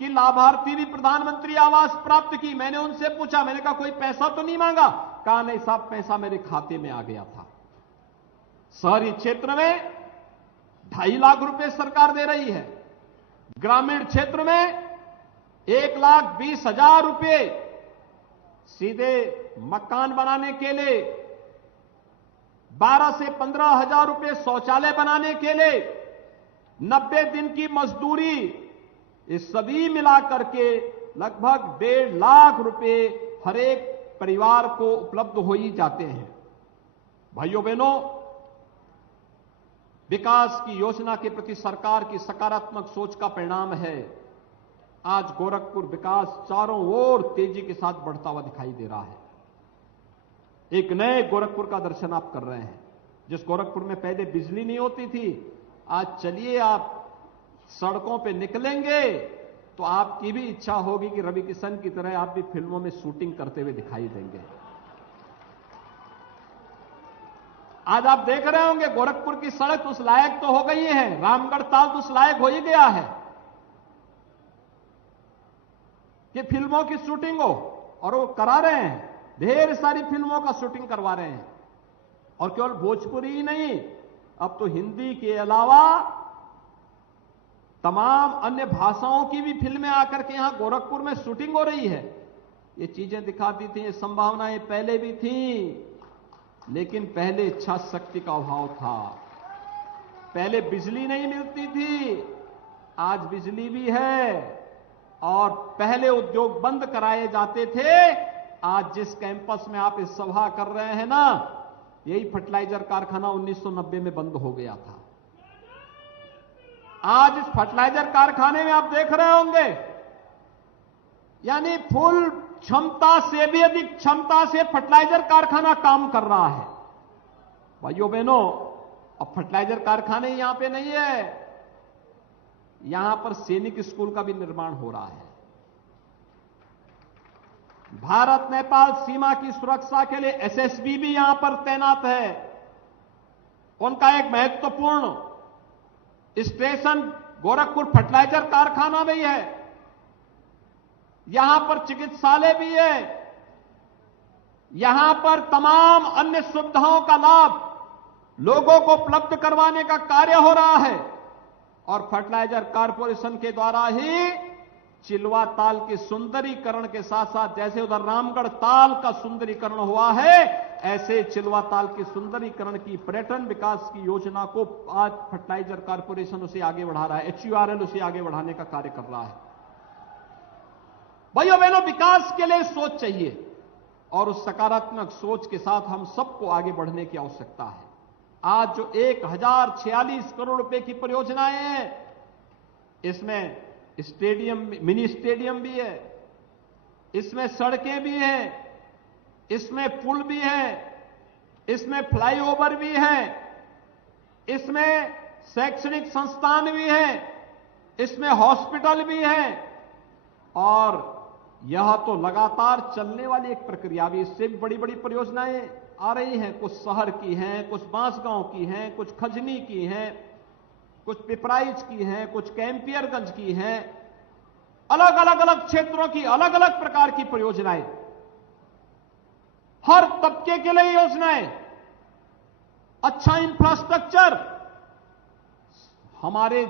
की लाभार्थी भी प्रधानमंत्री आवास प्राप्त की। मैंने उनसे पूछा, मैंने कहा कोई पैसा तो नहीं मांगा? कहा नहीं साहब, पैसा मेरे खाते में आ गया था। शहरी क्षेत्र में 2.5 लाख रुपए सरकार दे रही है। ग्रामीण क्षेत्र में 1,20,000 रुपए सीधे मकान बनाने के लिए, 12 से 15,000 रुपए शौचालय बनाने के लिए, 90 दिन की मजदूरी, ये सभी मिलाकर के लगभग 1.5 लाख रुपए हर एक परिवार को उपलब्ध हो ही जाते हैं। भाइयों बहनों, विकास की योजना के प्रति सरकार की सकारात्मक सोच का परिणाम है आज गोरखपुर विकास चारों ओर तेजी के साथ बढ़ता हुआ दिखाई दे रहा है। एक नए गोरखपुर का दर्शन आप कर रहे हैं। जिस गोरखपुर में पहले बिजली नहीं होती थी, आज चलिए आप सड़कों पे निकलेंगे तो आपकी भी इच्छा होगी कि रवि किशन की तरह आप भी फिल्मों में शूटिंग करते हुए दिखाई देंगे। आज आप देख रहे होंगे गोरखपुर की सड़क उस लायक तो हो गई है, रामगढ़ ताल तो उस लायक हो ही गया है कि फिल्मों की शूटिंग हो, और वो करा रहे हैं। ढेर सारी फिल्मों का शूटिंग करवा रहे हैं, और केवल भोजपुरी ही नहीं, अब तो हिंदी के अलावा तमाम अन्य भाषाओं की भी फिल्में आकर के यहां गोरखपुर में शूटिंग हो रही है। ये चीजें दिखाती थी, ये संभावनाएं पहले भी थी, लेकिन पहले इच्छा शक्ति का अभाव था। पहले बिजली नहीं मिलती थी, आज बिजली भी है। और पहले उद्योग बंद कराए जाते थे, आज जिस कैंपस में आप इस सभा कर रहे हैं ना, यही फर्टिलाइजर कारखाना 1990 में बंद हो गया था। आज इस फर्टिलाइजर कारखाने में आप देख रहे होंगे, यानी फुल क्षमता से भी अधिक क्षमता से फर्टिलाइजर कारखाना काम कर रहा है। भाइयों बहनों, अब फर्टिलाइजर कारखाने यहां पे नहीं है, यहां पर सैनिक स्कूल का भी निर्माण हो रहा है। भारत नेपाल सीमा की सुरक्षा के लिए एसएसबी भी यहां पर तैनात है। उनका एक महत्वपूर्ण स्टेशन गोरखपुर फर्टिलाइजर कारखाना भी है। यहां पर चिकित्सालय भी है। यहां पर तमाम अन्य सुविधाओं का लाभ लोगों को उपलब्ध करवाने का कार्य हो रहा है, और फर्टिलाइजर कारपोरेशन के द्वारा ही चिलवा ताल के सुंदरीकरण के साथ साथ जैसे उधर रामगढ़ ताल का सुंदरीकरण हुआ है, ऐसे चिलवा ताल के सुंदरीकरण की पर्यटन विकास की योजना को आज फर्टिलाइजर कॉर्पोरेशन उसे आगे बढ़ा रहा है, HURL उसे आगे बढ़ाने का कार्य कर रहा है। भाइयों बहनों, विकास के लिए सोच चाहिए और उस सकारात्मक सोच के साथ हम सबको आगे बढ़ने की आवश्यकता है। आज जो 1046 करोड़ रुपए की परियोजनाएं हैं, इसमें स्टेडियम, मिनी स्टेडियम भी है, इसमें सड़कें भी हैं, इसमें पुल भी है, इसमें फ्लाईओवर भी है, इसमें शैक्षणिक संस्थान भी है, इसमें हॉस्पिटल भी है और यह तो लगातार चलने वाली एक प्रक्रिया भी। इससे भी बड़ी बड़ी परियोजनाएं आ रही हैं, कुछ शहर की हैं, कुछ बांसगांव की हैं, कुछ खजनी की हैं, कुछ पिपराइच की हैं, कुछ कैंपियरगंज की हैं, अलग अलग क्षेत्रों की अलग अलग प्रकार की परियोजनाएं, हर तबके के लिए योजनाएं। अच्छा इंफ्रास्ट्रक्चर हमारे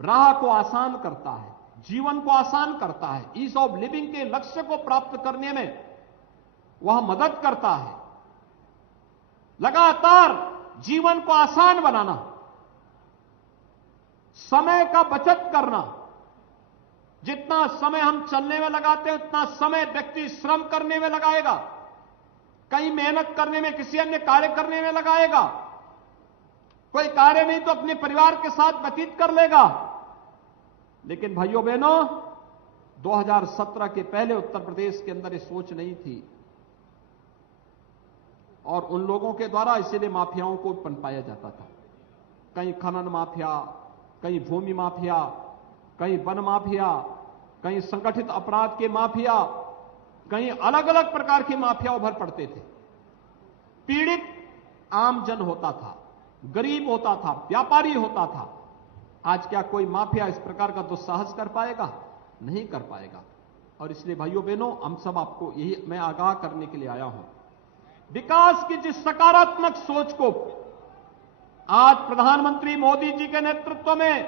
राह को आसान करता है, जीवन को आसान करता है, ईज ऑफ लिविंग के लक्ष्य को प्राप्त करने में वह मदद करता है। लगातार जीवन को आसान बनाना, समय का बचत करना, जितना समय हम चलने में लगाते हैं उतना समय व्यक्ति श्रम करने में लगाएगा, कहीं मेहनत करने में, किसी अन्य कार्य करने में लगाएगा, कोई कार्य नहीं तो अपने परिवार के साथ व्यतीत कर लेगा। लेकिन भाइयों बहनों, 2017 के पहले उत्तर प्रदेश के अंदर ये सोच नहीं थी और उन लोगों के द्वारा इसीलिए माफियाओं को पनपाया जाता था। कहीं खनन माफिया, कहीं भूमि माफिया, कहीं वन माफिया, कहीं संगठित अपराध के माफिया, कहीं अलग अलग प्रकार के माफिया उभर पड़ते थे। पीड़ित आम जन होता था, गरीब होता था, व्यापारी होता था। आज क्या कोई माफिया इस प्रकार का दुस्साहस कर पाएगा? नहीं कर पाएगा। और इसलिए भाइयों बहनों, हम सब आपको यही मैं आगाह करने के लिए आया हूं। विकास की जिस सकारात्मक सोच को आज प्रधानमंत्री मोदी जी के नेतृत्व में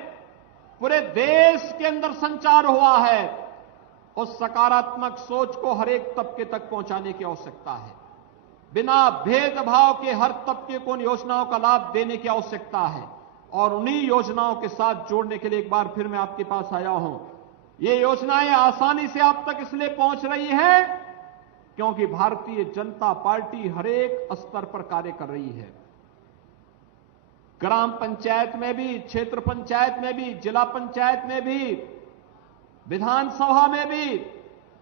पूरे देश के अंदर संचार हुआ है, उस सकारात्मक सोच को हर एक तबके तक पहुंचाने की आवश्यकता है। बिना भेदभाव के हर तबके को उन योजनाओं का लाभ देने की आवश्यकता है और उन्हीं योजनाओं के साथ जोड़ने के लिए एक बार फिर मैं आपके पास आया हूं। ये योजनाएं आसानी से आप तक इसलिए पहुंच रही है क्योंकि भारतीय जनता पार्टी हर एक स्तर पर कार्य कर रही है। ग्राम पंचायत में भी, क्षेत्र पंचायत में भी, जिला पंचायत में भी, विधानसभा में भी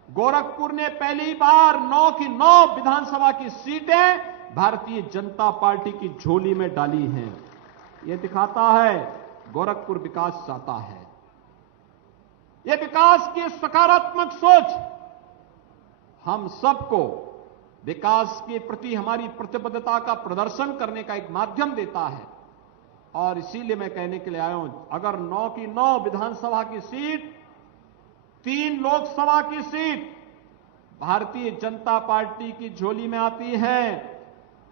गोरखपुर ने पहली बार 9 की 9 विधानसभा की सीटें भारतीय जनता पार्टी की झोली में डाली हैं। यह दिखाता है गोरखपुर विकास चाहता है। यह विकास की सकारात्मक सोच हम सबको विकास के प्रति हमारी प्रतिबद्धता का प्रदर्शन करने का एक माध्यम देता है। और इसीलिए मैं कहने के लिए आया हूं, अगर 9 की 9 विधानसभा की सीट, 3 लोकसभा की सीट भारतीय जनता पार्टी की झोली में आती है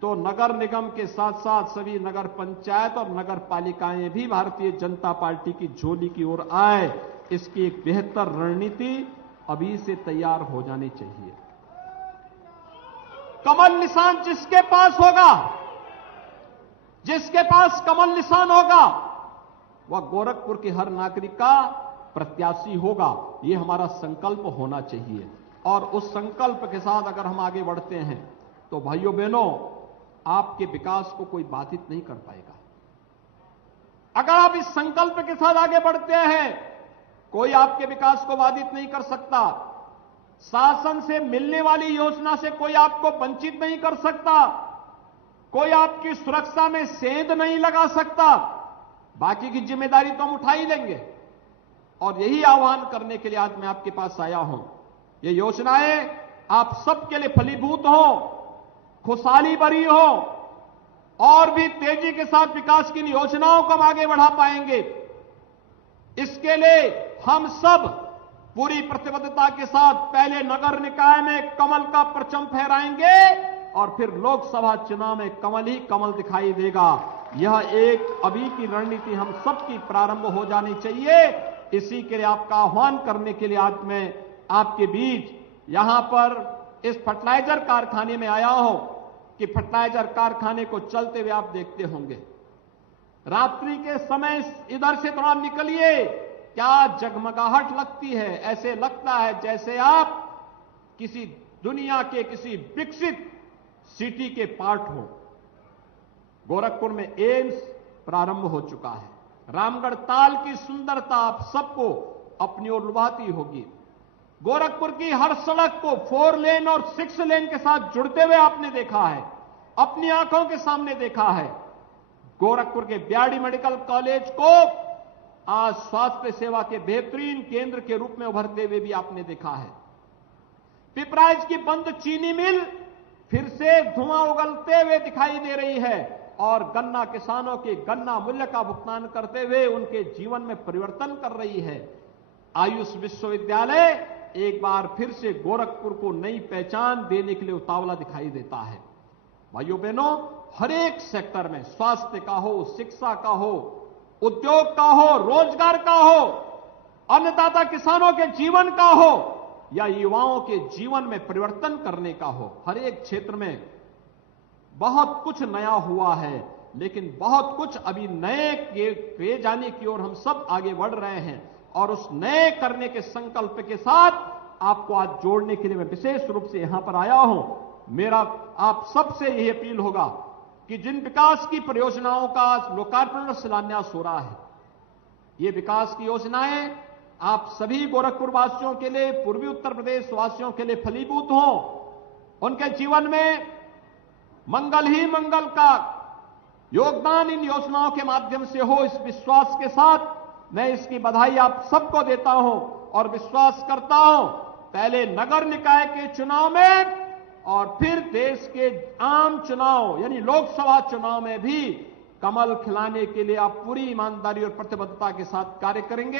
तो नगर निगम के साथ साथ सभी नगर पंचायत और नगर पालिकाएं भी भारतीय जनता पार्टी की झोली की ओर आए, इसकी एक बेहतर रणनीति अभी से तैयार हो जानी चाहिए। कमल निशान जिसके पास होगा, जिसके पास कमल निशान होगा, वह गोरखपुर के हर नागरिक का प्रत्याशी होगा। यह हमारा संकल्प होना चाहिए और उस संकल्प के साथ अगर हम आगे बढ़ते हैं तो भाइयों बहनों, आपके विकास को कोई बाधित नहीं कर पाएगा। अगर आप इस संकल्प के साथ आगे बढ़ते हैं, कोई आपके विकास को बाधित नहीं कर सकता। शासन से मिलने वाली योजना से कोई आपको वंचित नहीं कर सकता। कोई आपकी सुरक्षा में सेंध नहीं लगा सकता। बाकी की जिम्मेदारी तो हम उठा ही लेंगे और यही आह्वान करने के लिए आज मैं आपके पास आया हूं। ये योजनाएं आप सबके लिए फलीभूत हो, खुशहाली भरी हो और भी तेजी के साथ विकास की योजनाओं को हम आगे बढ़ा पाएंगे। इसके लिए हम सब पूरी प्रतिबद्धता के साथ पहले नगर निकाय में कमल का परचम फहराएंगे और फिर लोकसभा चुनाव में कमल ही कमल दिखाई देगा। यह एक अभी की रणनीति हम सबकी प्रारंभ हो जानी चाहिए इसी के लिए आपका आह्वान करने के लिए आज मैं आपके बीच यहां पर इस फर्टिलाइजर कारखाने में आया हूं कि फर्टिलाइजर कारखाने को चलते हुए आप देखते होंगे। रात्रि के समय इधर से थोड़ा निकलिए, क्या जगमगाहट लगती है। ऐसे लगता है जैसे आप किसी दुनिया के किसी विकसित सिटी के पार्ट हो। गोरखपुर में एम्स प्रारंभ हो चुका है। रामगढ़ ताल की सुंदरता आप सबको अपनी ओर लुभाती होगी। गोरखपुर की हर सड़क को 4 लेन और 6 लेन के साथ जुड़ते हुए आपने देखा है, अपनी आंखों के सामने देखा है। गोरखपुर के बीआरडी मेडिकल कॉलेज को आज स्वास्थ्य सेवा के बेहतरीन केंद्र के रूप में उभरते हुए भी आपने देखा है। पिपराइच की बंद चीनी मिल फिर से धुआं उगलते हुए दिखाई दे रही है और गन्ना किसानों के गन्ना मूल्य का भुगतान करते हुए उनके जीवन में परिवर्तन कर रही है। आयुष विश्वविद्यालय एक बार फिर से गोरखपुर को नई पहचान देने के लिए उतावला दिखाई देता है। भाइयों बहनों, हर एक सेक्टर में, स्वास्थ्य का हो, शिक्षा का हो, उद्योग का हो, रोजगार का हो, अन्नदाता किसानों के जीवन का हो या युवाओं के जीवन में परिवर्तन करने का हो, हर एक क्षेत्र में बहुत कुछ नया हुआ है। लेकिन बहुत कुछ अभी नए किए जाने की ओर हम सब आगे बढ़ रहे हैं और उस नए करने के संकल्प के साथ आपको आज जोड़ने के लिए मैं विशेष रूप से यहां पर आया हूं। मेरा आप सबसे यही अपील होगा कि जिन विकास की परियोजनाओं का लोकार्पण और शिलान्यास हो रहा है, ये विकास की योजनाएं आप सभी गोरखपुर वासियों के लिए, पूर्वी उत्तर प्रदेश वासियों के लिए फलीभूत हों। उनके जीवन में मंगल ही मंगल का योगदान इन योजनाओं के माध्यम से हो, इस विश्वास के साथ मैं इसकी बधाई आप सबको देता हूं और विश्वास करता हूं पहले नगर निकाय के चुनाव में और फिर देश के आम चुनाव यानी लोकसभा चुनाव में भी कमल खिलाने के लिए आप पूरी ईमानदारी और प्रतिबद्धता के साथ कार्य करेंगे।